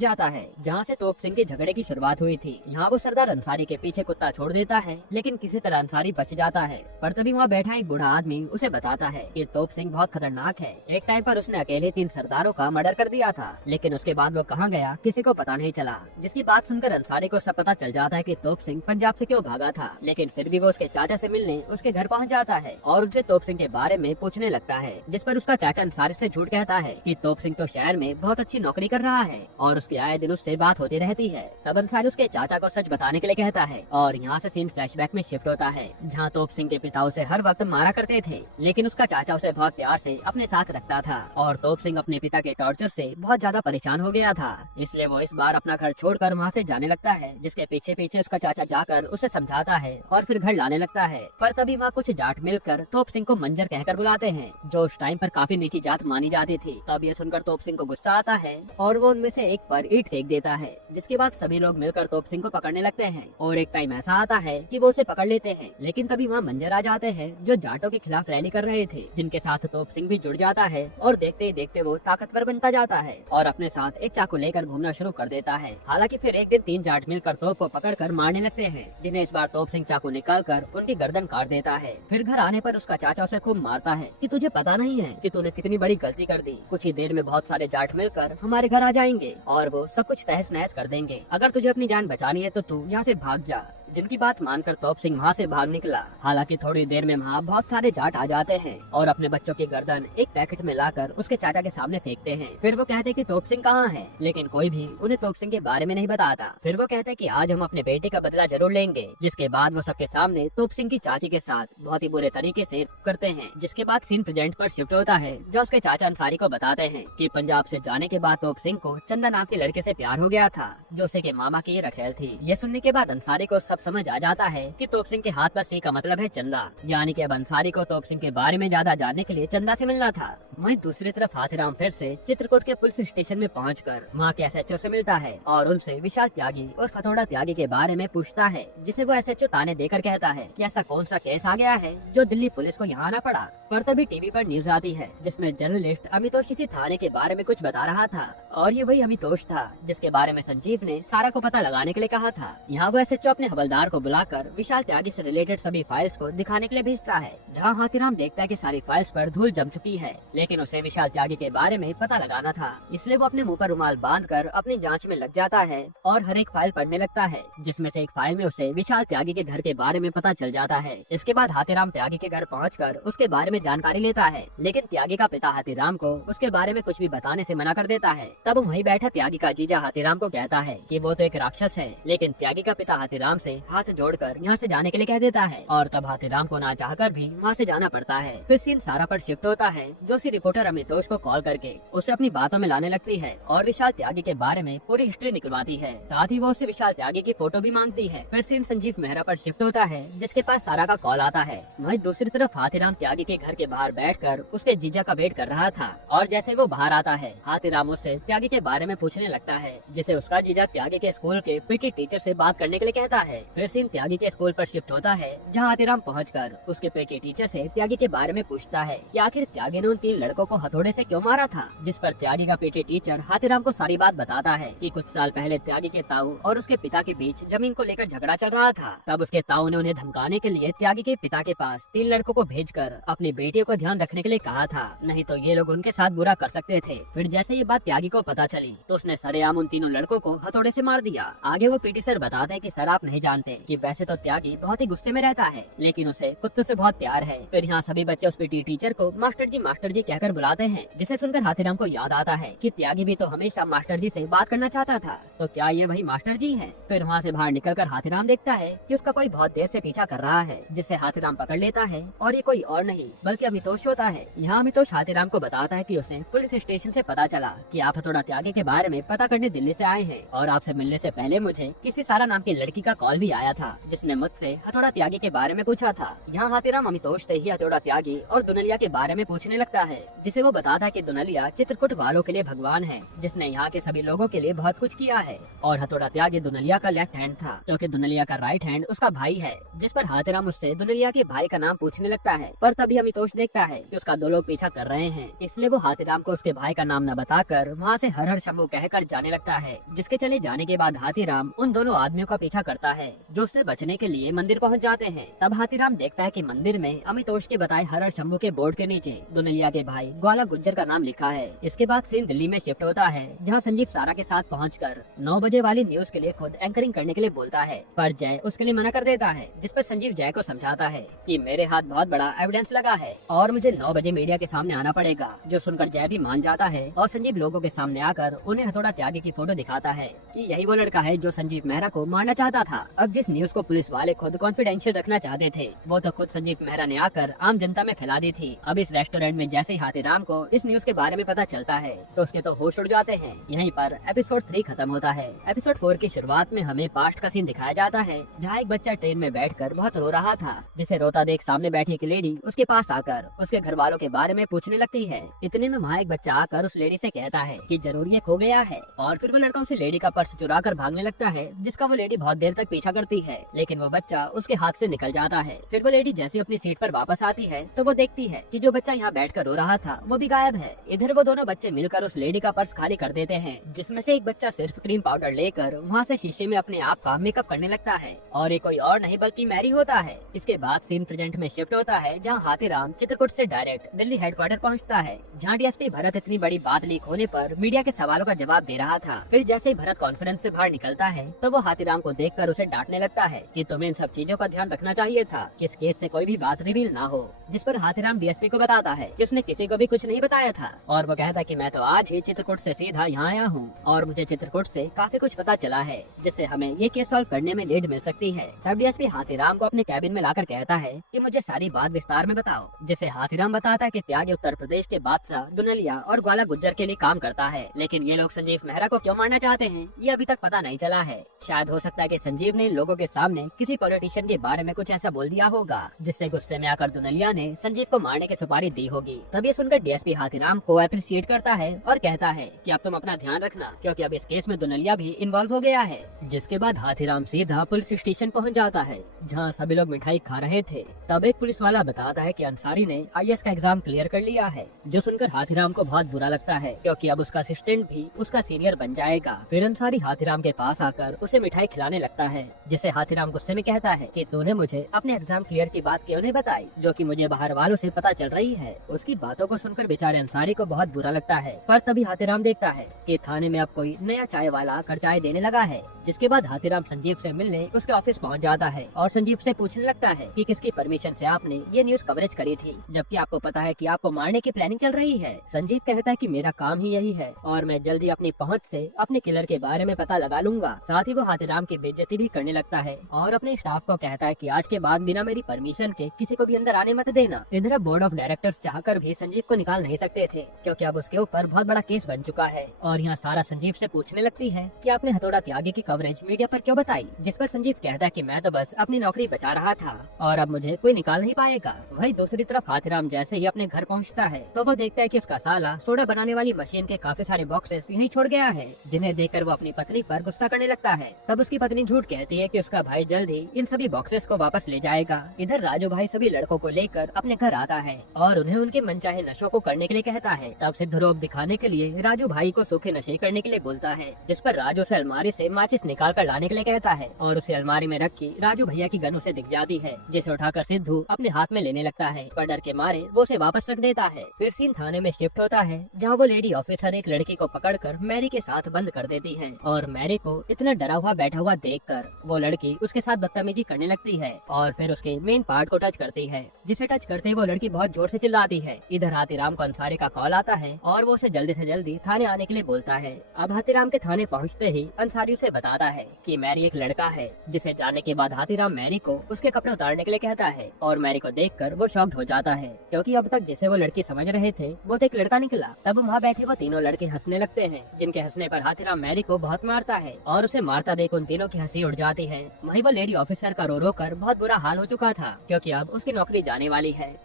जाता है जहाँ से तोप सिंह के झगड़े की शुरुआत हुई थी। यहाँ वो सरदार अंसारी के पीछे कुत्ता छोड़ देता है, लेकिन किसी तरह अंसारी बच जाता है। पर तभी वहाँ बैठा एक बूढ़ा आदमी उसे बताता है कि तोप सिंह बहुत खतरनाक है। एक टाइम पर उसने अकेले 3 सरदारों का मर्डर कर दिया था, लेकिन उसके बाद वो कहाँ गया किसी को पता नहीं चला। जिसकी बात सुनकर अंसारी को सब पता चल जाता है कि तोप सिंह पंजाब से क्यों भागा था, लेकिन फिर भी वो उसके चाचा से मिलने उसके घर पहुँच जाता है और उनसे तोप सिंह के बारे में पूछने लगता है। जिस पर उसका चाचा अंसारी से झूठ कहता है कि तोप सिंह तो शहर में बहुत अच्छी नौकरी कर रहा है और उसके आए दिन उससे बात होती रहती है। तब अंसारी उसके चाचा को सच बताने के लिए कहता है और यहाँ से सीन फ्लैशबैक में शिफ्ट होता है, जहाँ तोप सिंह के पिता उसे हर वक्त मारा करते थे, लेकिन उसका चाचा उसे बहुत प्यार से अपने साथ रखता था और तोप सिंह अपने पिता के टॉर्चर से बहुत ज्यादा परेशान हो गया था। इसलिए वो इस बार अपना घर छोड़कर वहाँ से जाने लगता है, जिसके पीछे पीछे उसका चाचा जाकर उसे समझाता है और फिर घर लाने लगता है। पर तभी वहाँ कुछ जाट मिलकर तोप सिंह को मंजर कहकर बुलाते हैं, जो उस टाइम पर काफी नीची जात मानी जाती थी। तब ये सुनकर तोप सिंह को गुस्सा आता है और वो उनमें से एक पर ईंट फेंक देता है, जिसके बाद सभी लोग मिलकर तोप सिंह को पकड़ने लगते हैं। और एक टाइम ऐसा आता है कि वो उसे पकड़ लेते हैं, लेकिन तभी वहाँ मंजर आ जाते हैं जो जाटों के खिलाफ रैली कर रहे थे, जिनके साथ तोप सिंह भी जुड़ जाता है और देखते ही देखते वो ताकतवर बनता जाता है और अपने साथ एक चाकू लेकर घूमना शुरू कर देता है। हालांकि फिर एक दिन 3 जाट मिलकर तोप को पकड़कर मारने लगते हैं, जिन्हें इस बार तोप सिंह चाकू निकालकर उनकी गर्दन काट देता है। फिर घर आने पर उसका चाचा उसे खूब मारता है कि तुझे पता नहीं है कि तूने कितनी बड़ी गलती कर दी। कुछ ही देर में बहुत सारे जाट मिलकर हमारे घर आ जाएंगे और वो सब कुछ तहस नहस कर देंगे। अगर तुझे अपनी जान बचानी है तो तू यहाँ से भाग जा। जिनकी बात मानकर तोप सिंह वहाँ से भाग निकला। हालांकि थोड़ी देर में वहाँ बहुत सारे जाट आ जाते हैं और अपने बच्चों की गर्दन एक पैकेट में लाकर उसके चाचा के सामने फेंकते हैं। फिर वो कहते हैं कि तोप सिंह कहाँ है, लेकिन कोई भी उन्हें तोप सिंह के बारे में नहीं बताता। फिर वो कहते हैं कि आज हम अपने बेटे का बदला जरूर लेंगे। जिसके बाद वो सबके सामने तोप सिंह की चाची के साथ बहुत ही बुरे तरीके से करते हैं। जिसके बाद सीन प्रेजेंट पर शिफ्ट होता है, जो उसके चाचा अंसारी को बताते हैं कि पंजाब से जाने के बाद तोप सिंह को चंदा नाम के लड़के से प्यार हो गया था, जो उसे के मामा की रखेल थी। ये सुनने के बाद अंसारी को सब समझ आ जाता है कि तोप सिंह के हाथ पर सी का मतलब है चंदा, यानी कि अब अंसारी को तोप सिंह के बारे में ज्यादा जानने के लिए चंदा से मिलना था। वहीं दूसरी तरफ हाथीराम फिर से चित्रकूट के पुलिस स्टेशन में पहुंचकर वहां के एसएचओ से मिलता है और उनसे विशाल त्यागी और फतोड़ा त्यागी के बारे में पूछता है, जिसे वो एसएचओ ताने देकर कहता है कि ऐसा कौन सा केस आ गया है जो दिल्ली पुलिस को यहाँ आना पड़ा। पर तभी टीवी पर न्यूज आती है, जिसमें जर्नलिस्ट अमितोष इसी थाने के बारे में कुछ बता रहा था और ये वही अमितोष था जिसके बारे में संजीव ने सारा को पता लगाने के लिए कहा था। यहाँ वो एसएचओ अपने हवलदार को बुलाकर विशाल त्यागी से रिलेटेड सभी फाइल्स को दिखाने के लिए भेजता है, जहाँ हाथीराम देखता है कि सारी फाइल्स पर धूल जम चुकी है, लेकिन उसे विशाल त्यागी के बारे में पता लगाना था। इसलिए वो अपने मुंह पर रुमाल बांधकर अपनी जांच में लग जाता है और हर एक फाइल पढ़ने लगता है, जिसमें से एक फाइल में उसे विशाल त्यागी के घर के बारे में पता चल जाता है। इसके बाद हाथीराम त्यागी के घर पहुंचकर उसके बारे में जानकारी लेता है, लेकिन त्यागी का पिता हाथीराम को उसके बारे में कुछ भी बताने से मना कर देता है। तब वहीं बैठा त्यागी का जीजा हाथीराम को कहता है कि वो तो एक राक्षस है, लेकिन त्यागी का पिता हाथीराम से हाथ जोड़कर यहाँ से जाने के लिए कह देता है और तब हाथीराम को ना चाहकर भी वहाँ से जाना पड़ता है। फिर सीन सारा पर शिफ्ट होता है, जो सी रिपोर्टर अमितोष को कॉल करके उसे अपनी बातों में लाने लगती है और विशाल त्यागी के बारे में पूरी हिस्ट्री निकलवाती है। साथ ही वो उससे विशाल त्यागी की फोटो भी मांगती है। फिर सीन संजीव मेहरा पर शिफ्ट होता है, जिसके पास सारा का कॉल आता है। वहीं दूसरी तरफ हाथीराम त्यागी के घर के बाहर बैठकर उसके जीजा का वेट कर रहा था और जैसे वो बाहर आता है, हाथीराम उससे त्यागी के बारे में पूछने लगता है, जिसे उसका जीजा त्यागी के स्कूल के पीटी टीचर से बात करने के लिए कहता है। फिर सीन त्यागी के स्कूल पर शिफ्ट होता है, जहाँ हाथीराम पहुंचकर उसके पीटी टीचर से त्यागी के बारे में पूछता है कि आखिर त्यागी ने उन 3 लड़कों को हथौड़े से क्यों मारा था। जिस पर त्यागी का पीटी टीचर हाथीराम को सारी बात बताता है कि कुछ साल पहले त्यागी के ताऊ और उसके पिता के बीच जमीन को लेकर झगड़ा चल रहा था। तब उसके ताऊ ने उन्हें धमकाने के लिए त्यागी के पिता के पास 3 लड़कों को भेजकर अपनी बेटियों को ध्यान रखने के लिए कहा था, नहीं तो ये लोग उनके साथ बुरा कर सकते थे। फिर जैसे ये बात त्यागी को पता चली तो उसने सरेआम उन 3 लड़कों को हथौड़े से मार दिया। आगे वो पीटी सर बताते हैं कि सर आप नहीं जानते कि वैसे तो त्यागी बहुत ही गुस्से में रहता है, लेकिन उसे कुत्तों से बहुत प्यार है। फिर यहाँ सभी बच्चे उस पीटी टीचर को मास्टर जी कहकर बुलाते हैं, जिसे सुनकर हाथीराम को याद आता है कि त्यागी भी तो हमेशा मास्टर जी से बात करना चाहता था, तो क्या ये वही मास्टर जी है। फिर वहाँ से बाहर निकलकर हाथीराम देखता है कि उसका कोई बहुत देर से पीछा कर रहा है, जिससे हाथीराम पकड़ लेता है और ये कोई और नहीं बल्कि अमितोष होता है। यहाँ अमितोष हाथीराम को बताता है कि उसे पुलिस स्टेशन से पता चला कि आप हथौड़ा त्यागी के बारे में पता करने दिल्ली से आए हैं और आपसे मिलने से पहले मुझे किसी सारा नाम की लड़की का कॉल भी आया था, जिसने मुझसे हथौड़ा त्यागी के बारे में पूछा था। यहाँ हाथीराम अमितोष से ही हथौड़ा त्यागी और दुनलिया के बारे में पूछने लगता है, जिसे वो बताता है कि दुनलिया चित्रकूट वालों के लिए भगवान है, जिसने यहाँ के सभी लोगों के लिए बहुत कुछ किया है और हथौड़ा त्यागी दुनलिया का लेफ्ट हैंड था, क्योंकि दुनलिया का राइट हैंड उसका भाई है। जिस पर हाथीराम उससे दुनलिया के भाई का नाम पूछने लगता है, पर तभी अमितोष देखता है कि उसका 2 लोग पीछा कर रहे हैं, इसलिए वो हाथीराम को उसके भाई का नाम न बताकर वहाँ से हर हर शंभू कहकर जाने लगता है। जिसके चले जाने के बाद हाथीराम उन दोनों आदमियों का पीछा करता है जो उससे बचने के लिए मंदिर पहुँच जाते हैं। तब हाथीराम देखता है कि मंदिर में अमितोष के बताए हर हर शंभू के बोर्ड के नीचे दुनलिया के भाई ग्वाला गुज्जर का नाम लिखा है। इसके बाद सीन दिल्ली में शिफ्ट होता है, जहाँ संजीव सारा के साथ पहुंचकर 9 बजे वाली न्यूज के लिए खुद एंकरिंग करने के लिए बोलता है, पर जय उसके लिए मना कर देता है। जिस पर संजीव जय को समझाता है कि मेरे हाथ बहुत बड़ा एविडेंस लगा है और मुझे 9 बजे मीडिया के सामने आना पड़ेगा। जो सुनकर जय भी मान जाता है और संजीव लोगों के सामने आकर उन्हें हथौड़ा त्यागी की फोटो दिखाता है कि यही वो लड़का है जो संजीव मेहरा को मारना चाहता था। अब जिस न्यूज को पुलिस वाले खुद कॉन्फिडेंशियल रखना चाहते थे, वो तो खुद संजीव मेहरा ने आकर आम जनता में फैला दी थी। अब इस रेस्टोरेंट में जैसे ही हाथीराम को इस न्यूज के बारे में पता चलता है तो उसके तो होश उड़ जाते हैं। यहीं पर एपिसोड 3 खत्म होता है। एपिसोड 4 की शुरुआत में हमें पास्ट का सीन दिखाया जाता है, जहाँ एक बच्चा ट्रेन में बैठकर बहुत रो रहा था, जिसे रोता देख सामने बैठी एक लेडी उसके पास आकर उसके घर वालों के बारे में पूछने लगती है। इतने में वहाँ एक बच्चा आकर उस लेडी से कहता है कि जरूर ये खो गया है, और फिर वो लड़का उसे लेडी का पर्स चुरा कर भागने लगता है, जिसका वो लेडी बहुत देर तक पीछा करती है, लेकिन वो बच्चा उसके हाथ से निकल जाता है। फिर वो लेडी जैसे अपनी सीट पर वापस आती है तो वो देखती है कि जो बच्चा यहाँ बैठकर रो रहा था वो भी गायब है। इधर वो दोनों बच्चे मिलकर उस लेडी का पर्स खाली कर देते हैं, जिसमें से एक बच्चा सिर्फ क्रीम पाउडर लेकर वहाँ से शीशे में अपने आप का मेकअप करने लगता है, और ये कोई और नहीं बल्कि मैरी होता है। इसके बाद सीन प्रेजेंट में शिफ्ट होता है, जहाँ हाथीराम चित्रकूट से डायरेक्ट दिल्ली हेडक्वार्टर पहुँचता है, जहाँ डीएसपी भरत इतनी बड़ी बात लीक होने पर मीडिया के सवालों का जवाब दे रहा था। फिर जैसे ही भरत कॉन्फ्रेंस से बाहर निकलता है तो वो हाथीराम को देखकर उसे डांटने लगता है कि तुम्हें इन सब चीजों का ध्यान रखना चाहिए था कि इस केस से कोई भी बात रिवील ना हो। जिस पर हाथीराम डीएसपी को बताता है कि उसने किसी को भी कुछ नहीं बताया था, और वो कहता कि मैं तो आज ही चित्रकूट से सीधा यहाँ आया हूँ और मुझे चित्रकूट से काफी कुछ पता चला है, जिससे हमें ये केस सॉल्व करने में लीड मिल सकती है। तब डीएसपी हाथीराम को अपने कैबिन में लाकर कहता है कि मुझे सारी बात विस्तार में बताओ, जिसे हाथीराम बताता है कि त्यागी उत्तर प्रदेश के बादशाह दुनलिया और ग्वाला गुज्जर के लिए काम करता है, लेकिन ये लोग संजीव मेहरा को क्यों मारना चाहते हैं ये अभी तक पता नहीं चला है। शायद हो सकता है कि संजीव ने लोगों के सामने किसी पॉलिटिशियन के बारे में कुछ ऐसा बोल दिया होगा, जिससे गुस्से में आकर दुनलिया ने संजीव को मारने की सुपारी दी होगी। तब ये सुनकर डीएसपी हाथीराम को अप्रिशिएट करता है और कहता है कि अब तुम अपना ध्यान रखना, क्योंकि अब इस केस में दुनलिया भी इन्वॉल्व हो गया है। जिसके बाद हाथीराम सीधा पुलिस स्टेशन पहुंच जाता है, जहां सभी लोग मिठाई खा रहे थे। तब एक पुलिस वाला बताता है कि अंसारी ने आईएएस का एग्जाम क्लियर कर लिया है, जो सुनकर हाथीराम को बहुत बुरा लगता है, क्योंकि अब उसका असिस्टेंट भी उसका सीनियर बन जाएगा। फिर अंसारी हाथीराम के पास आकर उसे मिठाई खिलाने लगता है, जिसे हाथीराम गुस्से में कहता है कि तूने मुझे अपने एग्जाम क्लियर की बात क्यों नहीं बताई, जो कि मुझे बाहर वालों से पता चल रही है। उसकी बातों को सुनकर बेचारे अंसारी को बहुत बुरा लगता है, पर तभी हाथीराम देखता है कि थाने में अब कोई नया चाय वाला आकर चाय देने लगा है। जिसके बाद हाथीराम संजीव से मिलने उसके ऑफिस पहुंच जाता है और संजीव से पूछने लगता है कि किसकी परमिशन से आपने ये न्यूज कवरेज करी थी, जबकि आपको पता है कि आपको मारने की प्लानिंग चल रही है। संजीव कहता है कि मेरा काम ही यही है और मैं जल्दी अपनी पहुंच से अपने किलर के बारे में पता लगा लूंगा। साथ ही वो हाथीराम की बेइज्जती भी करने लगता है और अपने स्टाफ को कहता है कि आज के बाद बिना मेरी परमिशन के किसी को भी अंदर आने मत देना। इधर बोर्ड ऑफ डायरेक्टर्स चाहकर भी संजीव को निकाल नहीं सकते थे, क्योंकि अब उसके ऊपर बहुत बड़ा केस बन चुका है। और यहाँ सारा संजीव से पूछने लगती है कि आपने हथौड़ा त्यागी की कवरेज मीडिया पर क्यों बताई, जिस पर संजीव कहता है कि मैं तो बस अपनी नौकरी बचा रहा था और अब मुझे कोई निकाल नहीं पाएगा। वही दूसरी तरफ हाथीराम जैसे ही अपने घर पहुँचता है तो वो देखता है कि उसका साला सोडा बनाने वाली मशीन के काफी सारे बॉक्सेस यहीं छोड़ गया है, जिन्हें देखकर वो अपनी पत्नी पर गुस्सा करने लगता है। तब उसकी पत्नी झूठ कहती है कि उसका भाई जल्द ही इन सभी बॉक्सेस को वापस ले जाएगा। इधर राजू भाई सभी लड़कों को लेकर अपने घर आता है और उन्हें उनके मनचाहे नशों को करने के लिए कहता है। तब सिद्धू रोब दिखाने के लिए राजू भाई को सूखे नशे करने के लिए बोलता है, जिस पर राजू से अलमारी से माचिस निकाल कर लाने के लिए कहता है और उसे अलमारी में रखी राजू भैया की गन उसे दिख जाती है, जिसे उठाकर सिद्धू अपने हाथ में लेने लगता है, पर डर के मारे वो उसे वापस रख देता है। फिर सीन थाने में शिफ्ट होता है, जहाँ वो लेडी ऑफिसर एक लड़की को पकड़कर मैरी के साथ बंद कर देती है और मैरी को इतना डरा हुआ बैठा हुआ देखकर वो लड़की उसके साथ बदतमीजी करने लगती है और फिर उसके मेन पार्ट को टच करती है, जिसे टच करते ही वो लड़की बहुत जोर से चिल्लाती है। इधर हाथीराम को अंसारी का कॉल आता है और वो उसे जल्दी से जल्दी थाने आने के लिए बोलता है। अब हाथीराम के थाने पहुँचते ही अंसारी उसे बताता है कि मैरी एक लड़का है, जिसे जाने के बाद हाथीराम मैरी को उसके कपड़े उतारने के लिए कहता है और मैरी को देखकर वो शॉक्ड हो जाता है, क्योंकि अब तक जिसे वो लड़की समझ रहे थे वो तो एक लड़का निकला। तब वहाँ बैठे वो तीनों लड़के हंसने लगते हैं, जिनके हंसने पर हाथीराम मैरी को बहुत मारता है और उसे मारता देख उन तीनों की हंसी उड़ जाती है। वहीं वो लेडी ऑफिसर का रो रो कर बहुत बुरा हाल हो चुका था, क्योंकि अब उसकी नौकरी जाने वाली है।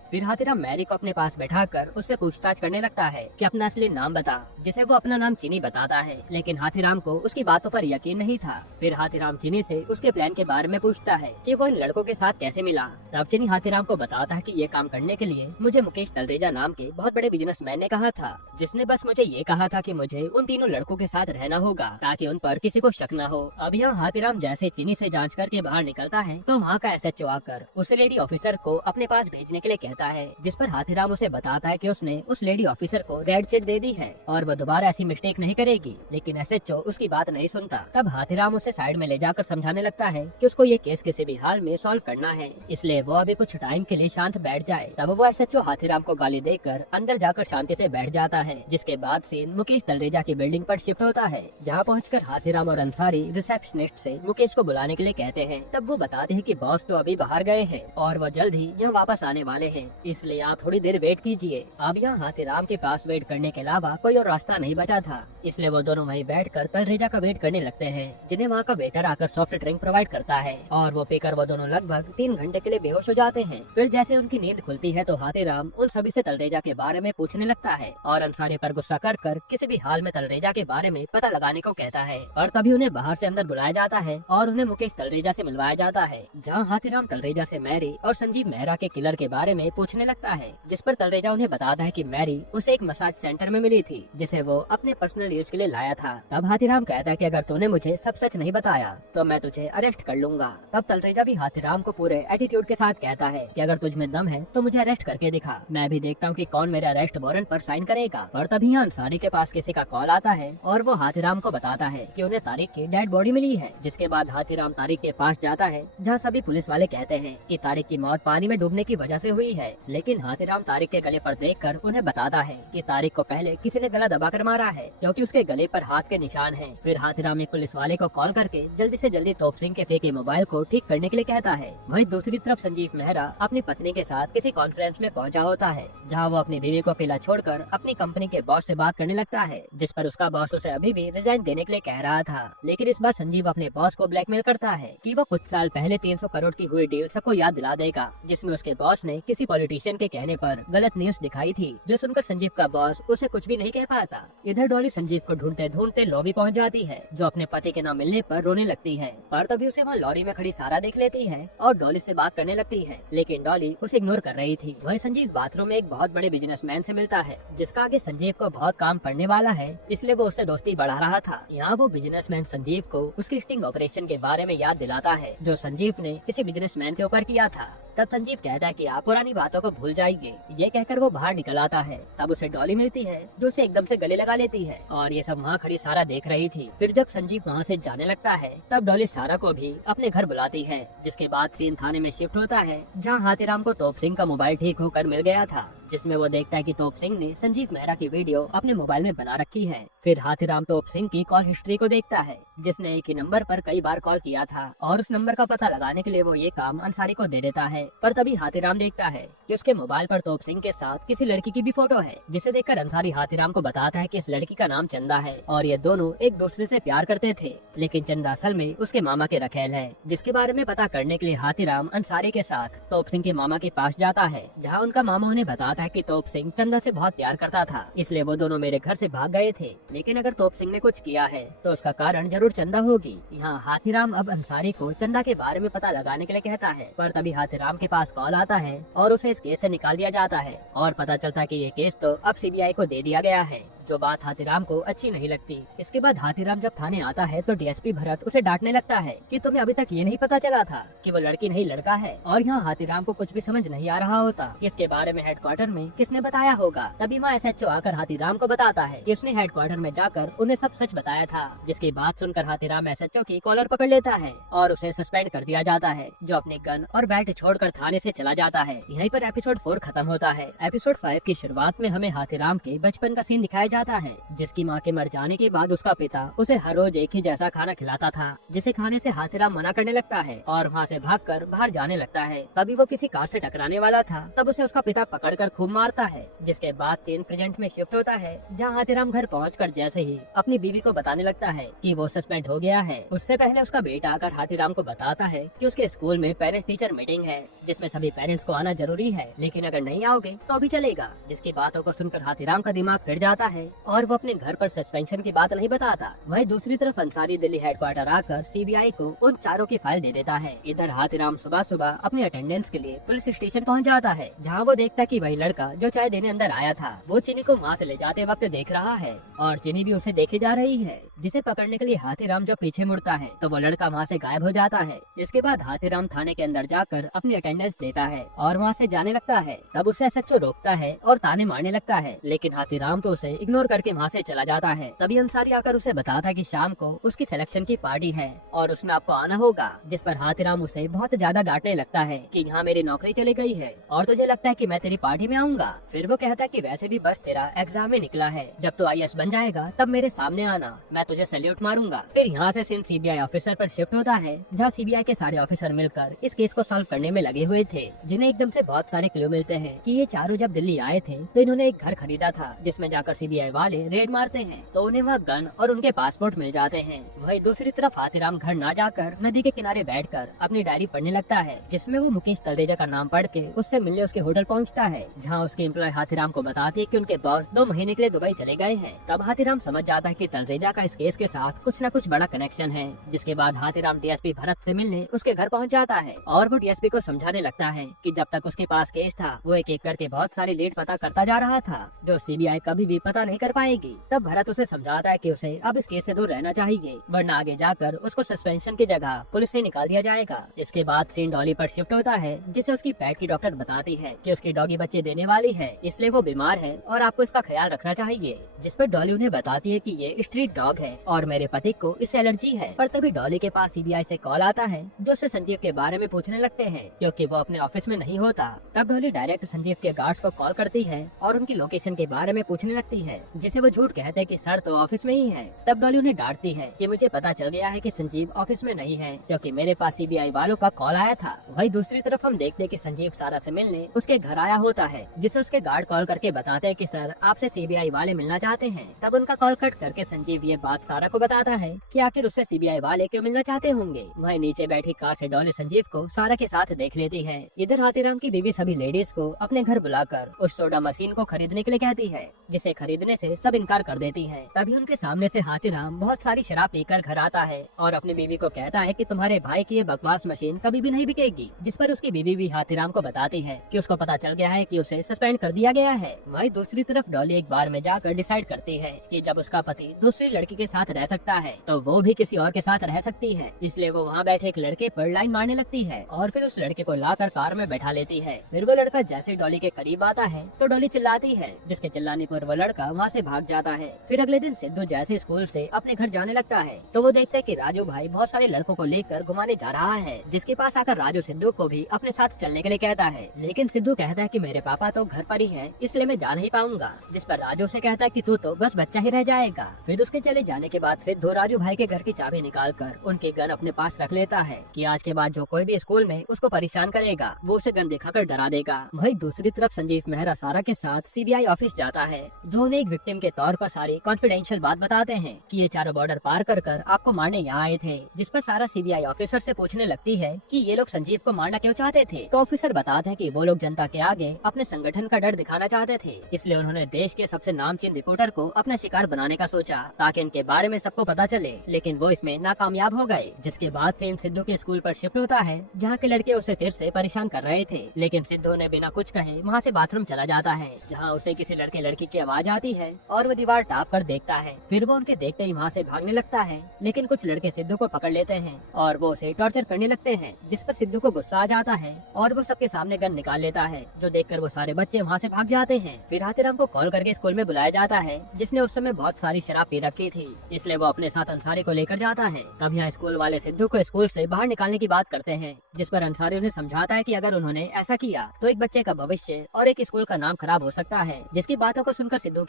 फिर हाथीराम मैरी को अपने पास बैठाकर उससे पूछताछ करने लगता है कि अपना असली नाम बता, जिसे वो अपना नाम चीनी बताता है। लेकिन हाथीराम को उसकी बातों पर यकीन नहीं था। फिर हाथीराम चीनी से उसके प्लान के बारे में पूछता है कि वो इन लड़कों के साथ कैसे मिला। तब चीनी हाथीराम को बताता है कि ये काम करने के लिए मुझे मुकेश तलरेजा नाम के बहुत बड़े बिजनेसमैन ने कहा था, जिसने बस मुझे ये कहा था कि मुझे उन तीनों लड़कों के साथ रहना होगा ताकि उन पर किसी को शक न हो। अब यहाँ हाथीराम जैसे चीनी से जांच करके बाहर निकलता है तो वहाँ का एसएचओ आकर उस लेडी ऑफिसर को अपने पास भेजने के लिए कहता है, जिस पर हाथीराम उसे बताता है कि उसने उस लेडी ऑफिसर को रेड चिट दे दी है और वो दोबारा ऐसी मिस्टेक नहीं करेगी। लेकिन एसएचओ उसकी बात नहीं सुनता। तब हाथीराम उसे साइड में ले जाकर समझाने लगता है कि उसको ये केस किसी भी हाल में सॉल्व करना है, इसलिए वो अभी कुछ टाइम के लिए शांत बैठ जाए। तब वो एसएचओ हाथीराम को गाली देकर अंदर जाकर शांति से बैठ जाता है। जिसके बाद सीन मुकेश तलरेजा की बिल्डिंग पर शिफ्ट होता है, जहाँ पहुंचकर हाथीराम और अंसारी रिसेप्शनिस्ट से मुकेश को बुलाने के लिए कहते हैं। तब वो बताते हैं कि बॉस तो अभी बाहर गए हैं और वो जल्द ही यहाँ वापस आने वाले हैं, इसलिए आप थोड़ी देर वेट कीजिए। अब यहाँ हाथीराम के पास वेट करने के अलावा कोई और रास्ता नहीं बचा था, इसलिए वो दोनों वहीं बैठकर तलरेजा का वेट करने लगते हैं, जिन्हें वहाँ का वेटर आकर सॉफ्ट ड्रिंक प्रोवाइड करता है और वो पीकर वो दोनों लगभग 3 घंटे के लिए बेहोश हो जाते हैं। फिर जैसे उनकी नींद खुलती है तो हाथीराम उन सभी से तलरेजा के बारे में पूछने लगता है और अंसारी पर गुस्सा कर किसी भी हाल में तलरेजा के बारे में पता लगाने को कहता है। और तभी उन्हें बाहर से अंदर बुलाया जाता है और उन्हें मुकेश तलरेजा से मिलवाया जाता है, जहाँ हाथीराम तलरेजा से मैरी और संजीव मेहरा के किलर के बारे में पूछने लगता है, जिस पर तलरेजा उन्हें बताता है कि मैरी उसे एक मसाज सेंटर में मिली थी, जिसे वो अपने पर्सनल यूज के लिए लाया था। तब हाथीराम कहता है कि अगर तूने मुझे सब सच नहीं बताया तो मैं तुझे अरेस्ट कर लूंगा। तब तलरेजा भी हाथीराम को पूरे एटीट्यूड के साथ कहता है कि अगर तुझ में दम है तो मुझे अरेस्ट करके दिखा, मैं भी देखता हूँ कि कौन मेरे अरेस्ट वारंट पर साइन करेगा। और तभी अंसारी के पास किसी का कॉल आता है और वो हाथीराम को बताता है कि उन्हें तारिक की डेड बॉडी मिली है। जिसके बाद हाथीराम तारिक के पास जाता है, जहाँ सभी पुलिस वाले कहते हैं कि तारिक की मौत पानी में डूबने की वजह से हुई है। लेकिन हाथीराम तारिक के गले पर देखकर उन्हें बताता है कि तारिक को पहले किसी ने गला दबाकर मारा है, क्योंकि उसके गले पर हाथ के निशान हैं। फिर हाथीराम एक पुलिस वाले को कॉल करके जल्दी से जल्दी तोप सिंह के फेंके मोबाइल को ठीक करने के लिए कहता है। वहीं दूसरी तरफ संजीव मेहरा अपनी पत्नी के साथ किसी कॉन्फ्रेंस में पहुंचा होता है, जहां वो अपनी बीवी को अकेला छोड़कर अपनी कंपनी के बॉस से बात करने लगता है, जिस पर उसका बॉस उसे अभी भी रिजाइन देने के लिए कह रहा था। लेकिन इस बार संजीव अपने बॉस को ब्लैकमेल करता है कि वो कुछ साल पहले 300 करोड़ की हुई डील सबको याद दिला देगा, जिसमें उसके बॉस ने किसी पॉलिटिशियन के कहने पर गलत न्यूज दिखाई थी, जो सुनकर संजीव का बॉस उसे कुछ भी नहीं कह पाता। इधर डॉली संजीव को ढूंढते ढूंढते लॉबी पहुंच जाती है, जो अपने पति के न मिलने पर रोने लगती है। पर तभी उसे वहाँ लॉरी में खड़ी सारा देख लेती है और डॉली से बात करने लगती है, लेकिन डॉली उसे इग्नोर कर रही थी। वहीं संजीव बाथरूम में एक बहुत बड़े बिजनेसमैन से मिलता है, जिसका आगे संजीव को बहुत काम पड़ने वाला है, इसलिए वो उससे दोस्ती बढ़ा रहा था। यहाँ वो बिजनेसमैन संजीव को उसकी स्टिंग ऑपरेशन के बारे में याद दिलाता है, जो संजीव ने किसी बिजनेसमैन के ऊपर किया था। तब संजीव कहता है कि आप पुरानी बातों को भूल जाएंगे। ये कहकर वो बाहर निकल आता है। तब उसे डॉली मिलती है, जो उसे एकदम से गले लगा लेती है और ये सब वहाँ खड़ी सारा देख रही थी। फिर जब संजीव वहाँ से जाने लगता है, तब डॉली सारा को भी अपने घर बुलाती है। जिसके बाद सीन थाने में शिफ्ट होता है, जहाँ हाथीराम को तोप सिंह का मोबाइल ठीक होकर मिल गया था, जिसमें वो देखता है कि तोप सिंह ने संजीव मेहरा की वीडियो अपने मोबाइल में बना रखी है। फिर हाथीराम तोप सिंह की कॉल हिस्ट्री को देखता है, जिसने एक ही नंबर पर कई बार कॉल किया था, और उस नंबर का पता लगाने के लिए वो ये काम अंसारी को दे देता है। पर तभी हाथीराम देखता है कि उसके मोबाइल पर तोप सिंह के साथ किसी लड़की की भी फोटो है, जिसे देखकर अंसारी हाथीराम को बताता है कि इस लड़की का नाम चंदा है और ये दोनों एक दूसरे से प्यार करते थे। लेकिन चंदा असल में उसके मामा के रखेल है, जिसके बारे में पता करने के लिए हाथीराम अंसारी के साथ तोप सिंह के मामा के पास जाता है, जहाँ उनका मामा उन्हें बताता है कि तोप सिंह चंदा से बहुत प्यार करता था, इसलिए वो दोनों मेरे घर से भाग गए थे। लेकिन अगर तोप सिंह ने कुछ किया है तो उसका कारण जरूर चंदा होगी। यहाँ हाथीराम अब अंसारी को चंदा के बारे में पता लगाने के लिए कहता है, पर तभी हाथीराम के पास कॉल आता है और उसे इस केस से निकाल दिया जाता है और पता चलता है कि ये केस तो अब सीबीआई को दे दिया गया है, जो बात हाथीराम को अच्छी नहीं लगती। इसके बाद हाथीराम जब थाने आता है तो डीएसपी भरत उसे डांटने लगता है कि तुम्हें अभी तक ये नहीं पता चला था कि वो लड़की नहीं लड़का है। और यहाँ हाथीराम को कुछ भी समझ नहीं आ रहा होता इसके बारे में हेडक्वार्टर में किसने बताया होगा। तभी वहाँ एसएचओ आकर हाथीराम को बताता है कि उसने हेडक्वार्टर में जाकर उन्हें सब सच बताया था, जिसकी बात सुनकर हाथीराम एसएचओ की कॉलर पकड़ लेता है और उसे सस्पेंड कर दिया जाता है, जो अपने गन और बैट छोड़कर थाने से चला जाता है। यहीं पर एपिसोड 4 खत्म होता है। एपिसोड 5 की शुरुआत में हमें हाथीराम के बचपन का सीन दिखाया जाता है, जिसकी माँ के मर जाने के बाद उसका पिता उसे हर रोज एक ही जैसा खाना खिलाता था, जिसे खाने से हाथीराम मना करने लगता है और वहाँ से भागकर बाहर जाने लगता है। तभी वो किसी कार से टकराने वाला था, तब उसे उसका पिता पकड़कर खूब मारता है। जिसके बाद सीन प्रेजेंट में शिफ्ट होता है, जहाँ हाथीराम घर पहुंचकर जैसे ही अपनी बीवी को बताने लगता है कि वो सस्पेंड हो गया है, उससे पहले उसका बेटा आकर हाथीराम को बताता है कि उसके स्कूल में पेरेंट्स टीचर मीटिंग है, जिसमें सभी पेरेंट्स को आना जरूरी है, लेकिन अगर नहीं आओगे तो भी चलेगा। जिसकी बातों को सुनकर हाथीराम का दिमाग फिर जाता है और वो अपने घर पर सस्पेंशन की बात नहीं बताता। वहीं दूसरी तरफ अंसारी दिल्ली हेडक्वार्टर आकर सीबीआई को उन चारों की फाइल दे देता है। इधर हाथीराम सुबह सुबह अपनी अटेंडेंस के लिए पुलिस स्टेशन पहुंच जाता है, जहां वो देखता कि वही लड़का जो चाय देने अंदर आया था वो चीनी को वहां से ले जाते वक्त देख रहा है और चीनी भी उसे देखे जा रही है। जिसे पकड़ने के लिए हाथीराम जो पीछे मुड़ता है तो वो लड़का वहाँ से गायब हो जाता है। इसके बाद हाथीराम थाने के अंदर जाकर अपनी अटेंडेंस देता है और वहाँ से जाने लगता है। तब उसे एसएचओ रोकता है और ताने मारने लगता है, लेकिन हाथीराम तो उसे इग्नोर करके वहाँ से चला जाता है। तभी अंसारी आकर उसे बताता है कि शाम को उसकी सिलेक्शन की पार्टी है और उसमें आपको आना होगा। जिस पर हाथीराम उसे बहुत ज्यादा डांटने लगता है कि यहाँ मेरी नौकरी चली गई है और तुझे लगता है कि मैं तेरी पार्टी में आऊंगा। फिर वो कहता है कि वैसे भी बस तेरा एग्जाम में निकला है, जब तू आईएएस बन जाएगा तब मेरे सामने आना, मैं तुझे सैल्यूट मारूंगा। फिर यहाँ से सीन सीबीआई ऑफिसर पर शिफ्ट होता है, जहाँ सीबीआई के सारे ऑफिसर मिलकर इस केस को सॉल्व करने में लगे हुए थे, जिन्हें एकदम से बहुत सारे क्लू मिलते हैं कि ये चारों जब दिल्ली आए थे तो इन्होंने एक घर खरीदा था, जिसमें जाकर सीबीआई वाले रेड मारते हैं तो उन्हें वहाँ गन और उनके पासपोर्ट मिल जाते हैं। वहीं दूसरी तरफ हाथीराम घर न जाकर नदी के किनारे बैठकर अपनी डायरी पढ़ने लगता है, जिसमें वो मुकेश तलरेजा का नाम पढ़ के उससे मिलने उसके होटल पहुँचता है, जहाँ उसके एम्प्लॉय हाथीराम को बताती है कि उनके बॉस 2 महीने के लिए दुबई चले गए हैं। तब हाथीराम समझ जाता है कि तलरेजा का इस केस के साथ कुछ न कुछ बड़ा कनेक्शन है। जिसके बाद हाथीराम डीएसपी भरत से मिलने उसके घर पहुंच जाता है और वो डीएसपी को समझाने लगता है कि जब तक उसके पास केस था वो एक एक करके बहुत सारी लीड पता करता जा रहा था, जो सीबीआई कभी भी पता नहीं कर पाएगी। तब भरत उसे समझाता है कि उसे अब इस केस से दूर रहना चाहिए, वरना आगे जाकर उसको सस्पेंशन की जगह पुलिस से निकाल दिया जाएगा। इसके बाद सीन डॉली पर शिफ्ट होता है, जिसे उसकी पेट की डॉक्टर बताती है कि उसकी डॉगी बच्चे देने वाली है, इसलिए वो बीमार है और आपको इसका ख्याल रखना चाहिए। जिस पर डॉली उन्हें बताती है कि ये स्ट्रीट डॉग है और मेरे पति को इससे एलर्जी है। पर तभी डॉली के पास सीबीआई से कॉल आता है, जो उससे संजीव के बारे में पूछने लगते हैं, क्योंकि वो अपने ऑफिस में नहीं होता। तब डॉली डायरेक्ट संजीव के गार्ड्स को कॉल करती है और उनकी लोकेशन के बारे में पूछने लगती है, जिसे वो झूठ कहते हैं कि सर तो ऑफिस में ही है। तब डॉली उन्हें डांटती है कि मुझे पता चल गया है कि संजीव ऑफिस में नहीं है, क्योंकि मेरे पास सीबीआई वालों का कॉल आया था। वहीं दूसरी तरफ हम देखते हैं कि संजीव सारा से मिलने उसके घर आया होता है, जिसे उसके गार्ड कॉल करके बताते हैं कि सर आपसे सीबीआई वाले मिलना चाहते हैं। तब उनका कॉल कट करके संजीव ये बात सारा को बताता है कि आखिर उससे सीबीआई वाले क्यों मिलना चाहते होंगे। वहीं नीचे बैठी कार से डॉली संजीव को सारा के साथ देख लेती है। इधर हाथीराम की बीवी सभी लेडीज को अपने घर बुलाकर उस सोडा मशीन को खरीदने के लिए कहती है, जिसे खरीदने से सब इनकार कर देती है। तभी उनके सामने से हाथीराम बहुत सारी शराब पीकर घर आता है और अपनी बीवी को कहता है कि तुम्हारे भाई की ये बकवास मशीन कभी भी नहीं बिकेगी। जिस पर उसकी बीवी भी हाथीराम को बताती है कि उसको पता चल गया है कि उसे सस्पेंड कर दिया गया है। वहीं दूसरी तरफ डॉली एक बार में जाकर डिसाइड करती है कि जब उसका पति दूसरी लड़की के साथ रह सकता है तो वो भी किसी और के साथ रह सकती है, इसलिए वो वहाँ बैठे एक लड़के पर लाइन मारने लगती है और फिर उस लड़के को लाकर कार में बैठा लेती है। फिर वो लड़का जैसे डॉली के करीब आता है तो डॉली चिल्लाती है, जिसके चिल्लाने पर वो लड़का वहाँ से भाग जाता है। फिर अगले दिन सिद्धू जैसे स्कूल से अपने घर जाने लगता है तो वो देखता है कि राजू भाई बहुत सारे लड़कों को लेकर घुमाने जा रहा है, जिसके पास आकर राजू सिद्धू को भी अपने साथ चलने के लिए कहता है, लेकिन सिद्धू कहता है कि मेरे पापा तो घर पर ही है, इसलिए मैं जा नहीं पाऊंगा। जिस पर राजू से कहता है कि तू तो बस बच्चा ही रह जाएगा। फिर उसके चले जाने के बाद सिद्धू राजू भाई के घर की चाबी निकालकर उनके गन अपने पास रख लेता है कि आज के बाद जो कोई भी स्कूल में उसको परेशान करेगा वो उसे गन दिखाकर डरा देगा। वहीं दूसरी तरफ संजीव मेहरा सारा के साथ सीबीआई ऑफिस जाता है, जो उन्हें एक विक्टिम के तौर पर सारी कॉन्फिडेंशियल बात बताते हैं कि ये चारों बॉर्डर पार कर आपको मारने यहाँ आए थे। जिस पर सारा सीबीआई ऑफिसर से पूछने लगती है कि ये लोग संजीव को मारना क्यों चाहते थे। तो ऑफिसर बताते हैं कि वो लोग जनता के आगे अपने संगठन का डर दिखाना चाहते थे, इसलिए उन्होंने देश के सबसे नामचीन रिपोर्टर को अपना शिकार बनाने का सोचा ताकि इनके बारे में सबको पता चले, लेकिन वो इसमें नाकामयाब हो गए। जिसके बाद सीन सिद्धू के स्कूल पर शिफ्ट होता है, जहाँ के लड़के उसे फिर से परेशान कर रहे थे, लेकिन सिद्धू ने बिना कुछ कहे वहाँ से बाथरूम चला जाता है, जहाँ उसे किसी लड़के लड़की की आवाज आती है और वो दीवार टाप कर देखता है। फिर वो उनके देखते ही वहाँ से भागने लगता है, लेकिन कुछ लड़के सिद्धू को पकड़ लेते हैं और वो उसे टॉर्चर करने लगते हैं, जिस पर सिद्धू को गुस्सा आ जाता है और वो सबके सामने गन निकाल लेता है, जो देखकर वो सारे बच्चे वहाँ से भाग जाते हैं। फिर हाथीराम को कॉल करके स्कूल में बुलाया जाता है, जिसने उस समय बहुत सारी शराब पी रखी थी, इसलिए वो अपने साथ अंसारी को लेकर जाता है। तब यहाँ स्कूल वाले सिद्धू को स्कूल से बाहर निकालने की बात करते हैं, जिस पर अंसारी उन्हें समझाता है कि अगर उन्होंने ऐसा किया तो एक बच्चे का भविष्य और एक स्कूल का नाम खराब हो सकता है। जिसकी बातों को सुनकर सिद्धू की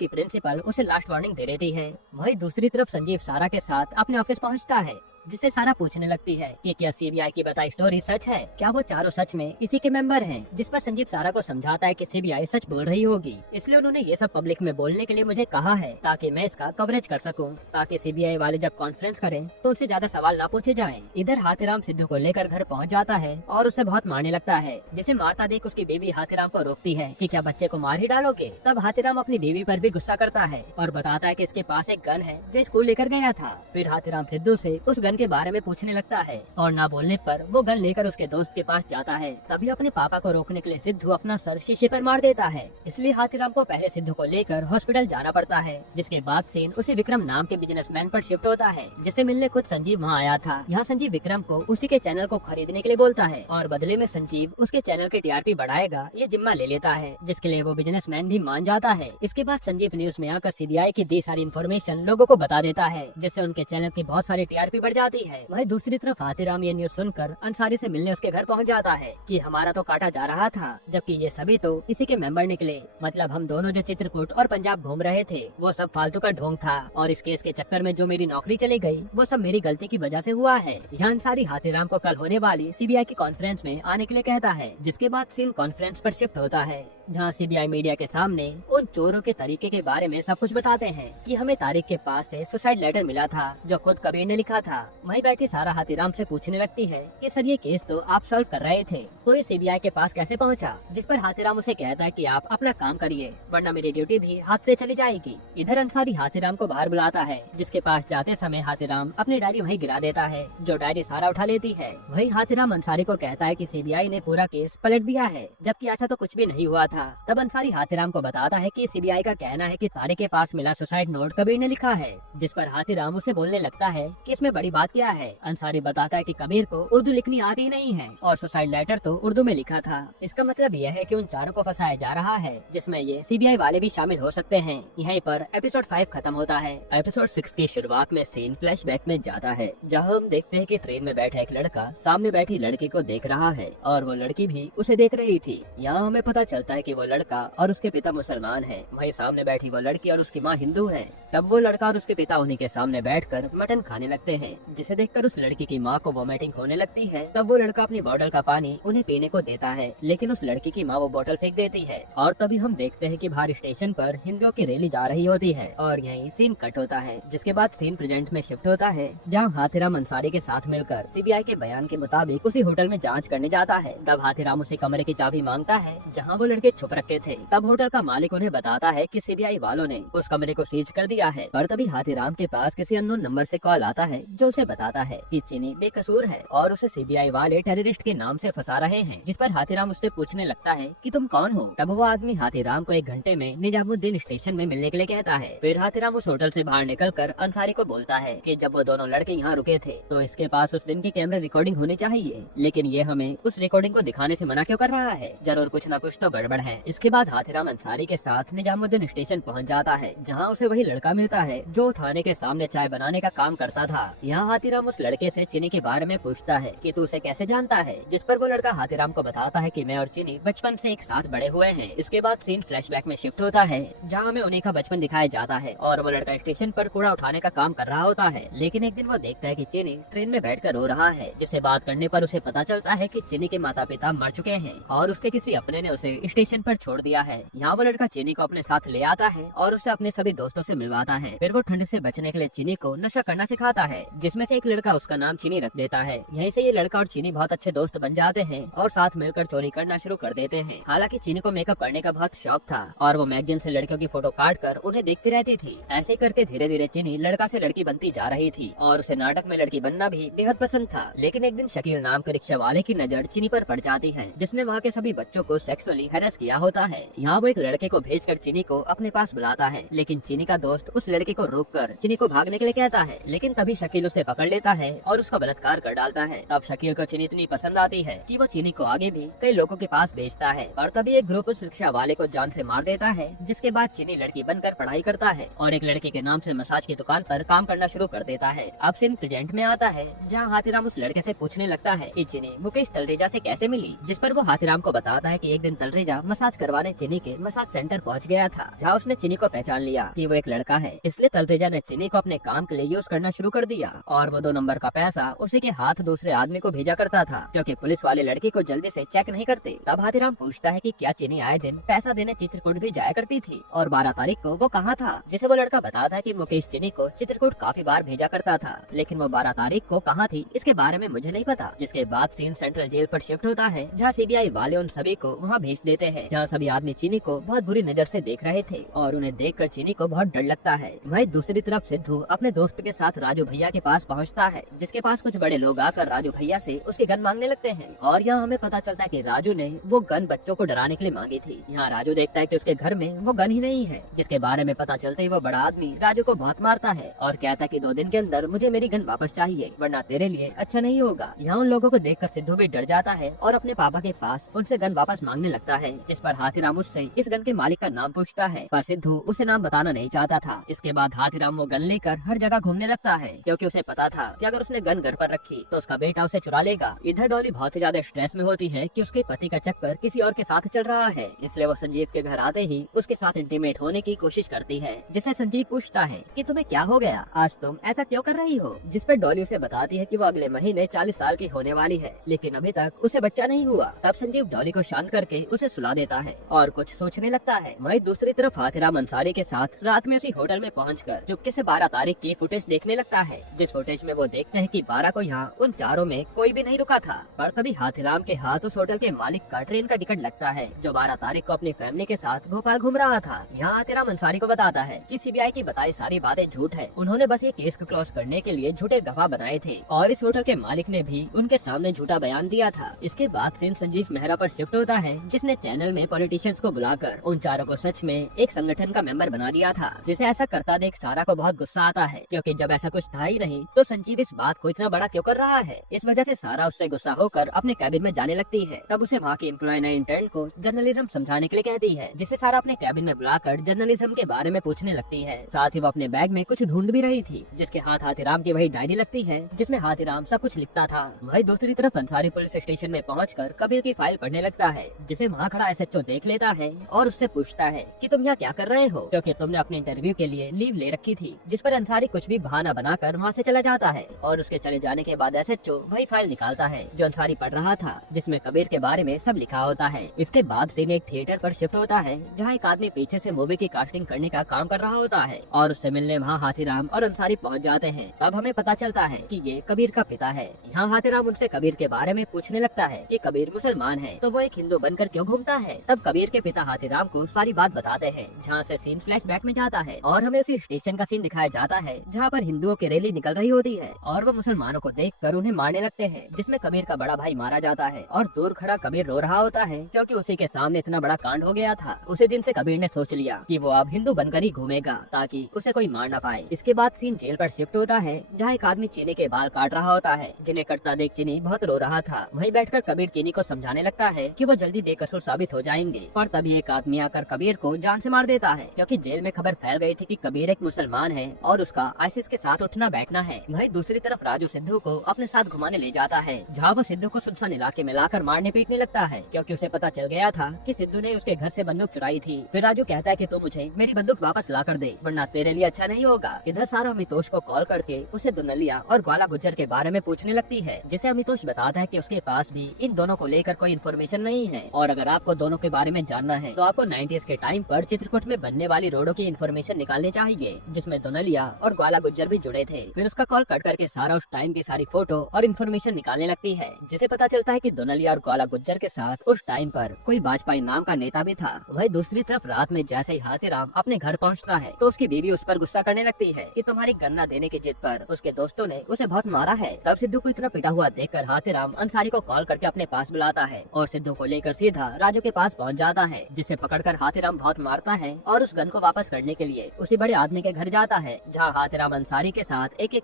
प्रिंसिपल उसे लास्ट वार्निंग दे देती है। वहीं दूसरी तरफ संजीव सारा के साथ अपने ऑफिस पहुंचता है, जिससे सारा पूछने लगती है कि क्या सीबीआई की बताई स्टोरी सच है, क्या वो चारों सच में इसी के मेंबर हैं। जिस पर संजीव सारा को समझाता है कि सीबीआई सच बोल रही होगी, इसलिए उन्होंने ये सब पब्लिक में बोलने के लिए मुझे कहा है ताकि मैं इसका कवरेज कर सकूं, ताकि सीबीआई वाले जब कॉन्फ्रेंस करें तो उनसे ज्यादा सवाल ना पूछे जाएं। इधर हाथीराम सिद्धू को लेकर घर पहुंच जाता है और उसे बहुत मारने लगता है, जिसे मारता देख उसकी बीवी हाथीराम को रोकती है कि क्या बच्चे को मार ही डालोगे। तब हाथीराम अपनी बीवी पर भी गुस्सा करता है और बताता है कि इसके पास एक गन है जो स्कूल लेकर गया था। फिर हाथीराम सिद्धू से उस गन के बारे में पूछने लगता है और ना बोलने पर वो गन लेकर उसके दोस्त के पास जाता है। तभी अपने पापा को रोकने के लिए सिद्धू अपना सर शीशे पर मार देता है, इसलिए हाथीराम को पहले सिद्धू को लेकर हॉस्पिटल जाना पड़ता है। जिसके बाद सीन उसी विक्रम नाम के बिजनेसमैन पर शिफ्ट होता है, जिसे मिलने खुद संजीव वहाँ आया था। यहाँ संजीव विक्रम को उसी के चैनल को खरीदने के लिए बोलता है और बदले में संजीव उसके चैनल की टीआरपी बढ़ाएगा ये जिम्मा ले लेता है, जिसके लिए वो बिजनेसमैन भी मान जाता है। इसके बाद संजीव न्यूज में आकर सीबीआई की दी सारी इन्फॉर्मेशन लोगों को बता देता है, जिससे उनके चैनल की बहुत सारी टीआरपी बढ़ जाती है। वहीं दूसरी तरफ हाथीराम ये न्यूज सुनकर अंसारी से मिलने उसके घर पहुंच जाता है कि हमारा तो काटा जा रहा था, जबकि ये सभी तो इसी के मेंबर निकले। मतलब हम दोनों जो चित्रकूट और पंजाब घूम रहे थे वो सब फालतू का ढोंग था, और इस केस के चक्कर में जो मेरी नौकरी चली गई वो सब मेरी गलती की वजह से हुआ है। यहाँ अंसारी हाथीराम को कल होने वाली सीबीआई की कॉन्फ्रेंस में आने के लिए कहता है, जिसके बाद सीन कॉन्फ्रेंस पर शिफ्ट होता है, जहाँ सीबीआई मीडिया के सामने उन चोरों के तरीके के बारे में सब कुछ बताते हैं कि हमें तारिक के पास से सुसाइड लेटर मिला था जो खुद कबीर ने लिखा था। वहीं बैठी सारा हाथीराम से पूछने लगती है कि सर ये केस तो आप सॉल्व कर रहे थे, तो ये सीबीआई के पास कैसे पहुंचा। जिस पर हाथीराम उसे कहता है कि आप अपना काम करिए वरना मेरी ड्यूटी भी हाथ से चली जाएगी। इधर अंसारी हाथीराम को बाहर बुलाता है, जिसके पास जाते समय हाथीराम अपनी डायरी वहीं गिरा देता है, जो डायरी सारा उठा लेती है। वही हाथीराम अंसारी को कहता है कि सीबीआई ने पूरा केस पलट दिया है, जबकि ऐसा तो कुछ भी नहीं हुआ था। तब अंसारी हाथीराम को बताता है कि सीबीआई का कहना है कि तारिक के पास मिला सुसाइड नोट कबीर ने लिखा है, जिस पर हाथीराम उसे बोलने लगता है कि इसमें बड़ी बात क्या है। अंसारी बताता है कि कबीर को उर्दू लिखनी आती नहीं है और सुसाइड लेटर तो उर्दू में लिखा था। इसका मतलब यह है कि उन चारों को फंसाया जा रहा है, जिसमें ये सीबीआई वाले भी शामिल हो सकते हैं। यहीं पर एपिसोड 5 खत्म होता है। एपिसोड 6 की शुरुआत में सीन फ्लैशबैक में जाता है, जहां हम देखते हैं कि ट्रेन में बैठा एक लड़का सामने बैठी लड़की को देख रहा है और वो लड़की भी उसे देख रही थी। यहाँ हमें पता चलता है कि वो लड़का और उसके पिता मुसलमान है, वहीं सामने बैठी वो लड़की और उसकी माँ हिंदू है। तब वो लड़का और उसके पिता उन्हीं के सामने बैठकर मटन खाने लगते हैं, जिसे देखकर उस लड़की की माँ को वोमिटिंग होने लगती है। तब वो लड़का अपनी बोतल का पानी उन्हें पीने को देता है, लेकिन उस लड़की की माँ वो बोतल फेंक देती है। और तभी हम देखते हैं कि बाहर स्टेशन पर हिंदुओं की रैली जा रही होती है और यहीं सीन कट होता है। जिसके बाद सीन प्रेजेंट में शिफ्ट होता है, जहाँ हाथीराम अंसारी के साथ मिलकर सीबीआई के बयान के मुताबिक उसी होटल में जांच करने जाता है। तब हाथीराम उसे कमरे की चाबी मांगता है जहाँ वो लड़के छुप रखे थे। तब होटल का मालिक उन्हें बताता है कि सीबीआई वालों ने उस कमरे को सीज कर दिया है। पर तभी हाथीराम के पास किसी अननोन नंबर से कॉल आता है, जो उसे बताता है कि चीनी बेकसूर है और उसे सीबीआई वाले टेररिस्ट के नाम से फंसा रहे हैं। जिस पर हाथीराम उससे पूछने लगता है कि तुम कौन हो। तब वो आदमी हाथीराम को 1 घंटे में निजामुद्दीन स्टेशन में मिलने के लिए कहता है। फिर हाथीराम उस होटल से बाहर निकलकर अंसारी को बोलता है कि जब वो दोनों लड़के यहाँ रुके थे तो इसके पास उस दिन की कैमरा रिकॉर्डिंग होनी चाहिए, लेकिन ये हमें उस रिकॉर्डिंग को दिखाने से मना क्यों कर रहा है। जरूर कुछ न कुछ तो गड़बड़ है। इसके बाद हाथीराम अंसारी के साथ निजामुद्दीन स्टेशन पहुँच जाता है, जहाँ उसे वही लड़का मिलता है जो थाने के सामने चाय बनाने का काम करता था। यहाँ हाथीराम उस लड़के से चीनी के बारे में पूछता है कि तू उसे कैसे जानता है। जिस पर वो लड़का हाथीराम को बताता है कि मैं और चीनी बचपन से एक साथ बड़े हुए हैं। इसके बाद सीन फ्लैशबैक में शिफ्ट होता है, जहाँ हमें उन्हीं का बचपन दिखाया जाता है और वो लड़का स्टेशन पर कूड़ा उठाने का काम कर रहा होता है। लेकिन एक दिन वो देखता है कि चीनी ट्रेन में बैठकर रो रहा है, जिससे बात करने पर उसे पता चलता है कि चीनी के माता पिता मर चुके हैं और उसके किसी अपने ने उसे स्टेशन पर छोड़ दिया है। यहाँ वो लड़का चीनी को अपने साथ ले आता है और उसे अपने सभी दोस्तों से मिलवाता है। फिर वो ठंड से बचने के लिए चीनी को नशा करना सिखाता है, जिसमें से एक लड़का उसका नाम चीनी रख देता है। यहीं से ये लड़का और चीनी बहुत अच्छे दोस्त बन जाते हैं और साथ मिलकर चोरी करना शुरू कर देते हैं। हालांकि चीनी को मेकअप करने का बहुत शौक था और वो मैगजीन से लड़कियों की फोटो काट कर उन्हें देखती रहती थी। ऐसे करके धीरे धीरे चीनी लड़का से लड़की बनती जा रही थी और उसे नाटक में लड़की बनना भी बेहद पसंद था। लेकिन एक दिन शकील नाम के रिक्शा वाले की नजर चीनी पर पड़ जाती है, जिसने वहाँ के सभी बच्चों को सेक्सुअली हैरेस किया होता है। यहाँ वो एक लड़के को भेजकर चीनी को अपने पास बुलाता है, लेकिन चीनी का दोस्त उस लड़के को रोककर चीनी को भागने के लिए कहता है। लेकिन तभी शकील उसे पकड़ लेता है और उसका बलात्कार कर डालता है। तब शकील को चीनी इतनी पसंद आती है कि वो चीनी को आगे भी कई लोगों के पास बेचता है और तभी एक ग्रुप उस रिक्शा वाले को जान से मार देता है, जिसके बाद चीनी लड़की बनकर पढ़ाई करता है और एक लड़के के नाम से मसाज की दुकान पर काम करना शुरू कर देता है। अब सीन प्रेजेंट में आता है, जहाँ हाथीराम उस लड़के से पूछने लगता है कि चीनी मुकेश तलरेजा से कैसे मिली, जिस पर वो हाथीराम को बताता है कि एक दिन तलरेजा मसाज करवाने चीनी के मसाज सेंटर पहुँच गया था, जहाँ उसने चीनी को पहचान लिया कि वो एक लड़का है। इसलिए तलरेजा ने चीनी को अपने काम के लिए यूज करना शुरू कर दिया और वो 2 नंबर का पैसा उसी के हाथ दूसरे आदमी को भेजा करता था, क्योंकि पुलिस वाले लड़की को जल्दी से चेक नहीं करते। तब हाथीराम पूछता है कि क्या चीनी आए दिन पैसा देने चित्रकूट भी जाया करती थी और 12 तारीख को वो कहाँ था, जिसे वो लड़का बताता है कि मुकेश चीनी को चित्रकूट काफी बार भेजा करता था, लेकिन वो 12 तारीख को कहाँ थी इसके बारे में मुझे नहीं पता। जिसके बाद सीन सेंट्रल जेल पर शिफ्ट होता है, जहाँ सीबीआई वाले उन सभी को वहाँ भेज देते हैं, जहाँ सभी आदमी चीनी को बहुत बुरी नजर से देख रहे थे और उन्हें देखकर चीनी को बहुत डर लगता है। वहीं दूसरी तरफ सिद्धू अपने दोस्त के साथ राजू भैया के पास पहुँचता है, जिसके पास कुछ बड़े लोग आकर राजू भैया से उसकी गन मांगने लगते हैं और यहाँ हमें पता चलता है कि राजू ने वो गन बच्चों को डराने के लिए मांगी थी। यहाँ राजू देखता है कि उसके घर में वो गन ही नहीं है, जिसके बारे में पता चलते ही वो बड़ा आदमी राजू को बहुत मारता है और कहता है कि 2 दिन के अंदर मुझे मेरी गन वापस चाहिए, वरना तेरे लिए अच्छा नहीं होगा। यहाँ उन लोगों को देखकर सिद्धू भी डर जाता है और अपने पापा के पास उनसे गन वापस मांगने लगता है, जिस पर हाथीराम उससे इस गन के मालिक का नाम पूछता है, पर सिद्धू उसे नाम बताना नहीं चाहता था। इसके बाद हाथीराम वो गन लेकर हर जगह घूमने लगता है, क्योंकि उसे पता था कि अगर उसने गन घर पर रखी तो उसका बेटा उसे चुरा लेगा। इधर डॉली बहुत ही ज्यादा स्ट्रेस में होती है कि उसके पति का चक्कर किसी और के साथ चल रहा है, इसलिए वो संजीव के घर आते ही उसके साथ इंटीमेट होने की कोशिश करती है, जिससे संजीव पूछता है कि तुम्हें क्या हो गया, आज तुम ऐसा क्यों कर रही हो, जिस पर डॉली उसे बताती है कि वो अगले महीने 40 साल की होने वाली है, लेकिन अभी तक उसे बच्चा नहीं हुआ। तब संजीव डॉली को शांत करके उसे सुला देता है और कुछ सोचने लगता है। वहीं दूसरी तरफ हाथीराम अंसारी के साथ रात में उसी होटल में पहुंचकर चुपके से 12 तारीख की फुटेज देखने लगता है, जिस फुटेज में वो देखते हैं कि 12 को यहाँ उन चारों में कोई भी नहीं रुका था। पर तभी हाथीराम के हाथ उस होटल के मालिक का ट्रेन का टिकट लगता है, जो 12 तारीख को अपनी फैमिली के साथ भोपाल घूम रहा था। यहाँ हाथीराम अंसारी को बताता है कि सीबीआई की बताई सारी बातें झूठ है, उन्होंने बस ये केस को क्रॉस करने के लिए झूठे गवाह बनाए थे और इस होटल के मालिक ने भी उनके सामने झूठा बयान दिया था। इसके बाद सीन संजीव मेहरा पर शिफ्ट होता है, जिसने चैनल में पॉलिटिशियंस को बुलाकर उन चारों को सच में एक संगठन का मेंबर बना दिया था, जिसे ऐसा करता देख सारा को बहुत गुस्सा आता है, क्योंकि जब ऐसा कुछ था ही नहीं तो संजीव इस बात को इतना बड़ा क्यों कर रहा है। इस वजह से सारा उससे गुस्सा होकर अपने कैबिन में जाने लगती है। तब उसे वहाँ की एम्प्लॉय नए इंटर्न को जर्नलिज्म समझाने के लिए कहती है, जिसे सारा अपने कैबिन में बुलाकर जर्नलिज्म के बारे में पूछने लगती है। साथ ही वो अपने बैग में कुछ ढूंढ भी रही थी, जिसके हाथ हाथीराम की वही डायरी लगती है, जिसमें हाथीराम सब कुछ लिखता था। वही दूसरी तरफ अंसारी पुलिस स्टेशन में पहुंचकर कबीर की फाइल पढ़ने लगता है, जिसे वहाँ खड़ा एसएचओ देख लेता है और उससे पूछता है कि तुम यहाँ क्या कर रहे हो, क्योंकि तुमने अपने इंटरव्यू के लिए लीव ले रखी थी। जिस पर अंसारी कुछ भी बहाना बनाकर वहाँ से चला जाता है और उसके चले जाने के बाद एसएचओ वही फाइल निकालता है जो अंसारी पढ़ रहा था, जिसमें कबीर के बारे में सब लिखा होता है। इसके बाद सीन एक थिएटर पर शिफ्ट होता है, जहाँ एक आदमी पीछे से मूवी की कास्टिंग करने का काम कर रहा होता है और उससे मिलने वहाँ हाथीराम और अंसारी पहुँच जाते हैं। तब हमें पता चलता है कि ये कबीर का पिता है। यहाँ हाथीराम उनसे कबीर के बारे में पूछने लगता है कि कबीर मुसलमान है तो वो एक हिंदू बनकर क्यों घूमता है। तब कबीर के पिता हाथीराम को सारी बात बताते हैं, जहाँ से सीन फ्लैशबैक में जाता है और हमें उसी स्टेशन का सीन दिखाया जाता है, जहाँ पर हिंदुओं की रैली निकल रही होती है और वो मुसलमानों को देखकर उन्हें मारने लगते हैं, जिसमें कबीर का बड़ा भाई मारा जाता है और दूर खड़ा कबीर रो रहा होता है, क्योंकि उसी के सामने इतना बड़ा कांड हो गया था। उसी दिन से कबीर ने सोच लिया कि वो अब हिंदू बनकर ही घूमेगा ताकि उसे कोई मार ना पाए। इसके बाद सीन जेल पर शिफ्ट होता है, जहाँ एक आदमी चीनी के बाल काट रहा होता है, जिन्हें कटता देख चीनी बहुत रो रहा था। वहीं बैठकर कबीर चीनी को समझाने लगता है कि वो जल्दी बेकसूर साबित हो जाएंगे, पर तभी एक आदमी आकर कबीर को जान से मार देता है, क्योंकि जेल में खबर फैल गई थी कि कबीर एक मुसलमान है और उसका आईसिस के साथ उठना बैठना है। वहीं दूसरी तरफ राजू सिद्धू को अपने साथ घुमाने ले जाता है, जहाँ वो सिद्धू को सुनसान इलाके में लाकर मारने पीटने लगता है, क्योंकि उसे पता चल गया था कि सिद्धू ने उसके घर से बंदूक चुराई थी। फिर राजू कहता है कि तू मुझे मेरी बंदूक वापस ला कर दे, वरना तेरे लिए अच्छा नहीं होगा। इधर सारा अमितोष को कॉल करके उसे दुनलिया और ग्वाला गुज्जर के बारे में पूछने लगती है, जिसे अमितोष बताता है कि उसके पास भी इन दोनों को लेकर कोई इन्फॉर्मेशन नहीं है और अगर आपको दोनों के बारे में जानना है तो आपको 90s के टाइम पर चित्रकूट में बनने वाली रोडों की इन्फॉर्मेशन निकालनी चाहिए, जिसमें दुनलिया और ग्वाला गुज्जर भी जुड़े थे। फिर उसका कॉल कट करके सारा उस टाइम की सारी फोटो और इन्फॉर्मेशन निकालने लगती है, जिसे पता चलता है कि दुनलिया और ग्वाला गुज्जर के साथ उस टाइम पर कोई वाजपेयी नाम का नेता भी था। वही दूसरी तरफ रात में जैसे ही हाथीराम अपने घर पहुंचता है तो उसकी बीवी उस पर गुस्सा करने लगती है कि तुम्हारी गन्ना देने की जिद पर उसके दोस्तों ने उसे बहुत मारा है। तब सिद्धू को इतना पिटा हुआ देखकर हाथीराम अंसारी को कॉल करके अपने पास बुलाता है और सिद्धू को लेकर सीधा राजू के पास पहुंच जाता है, जिसे पकड़कर हाथीराम बहुत मारता है और उस गन को वापस करने के लिए उसी बड़े आदमी के घर जाता है, जहां हाथीराम अंसारी के साथ एक एक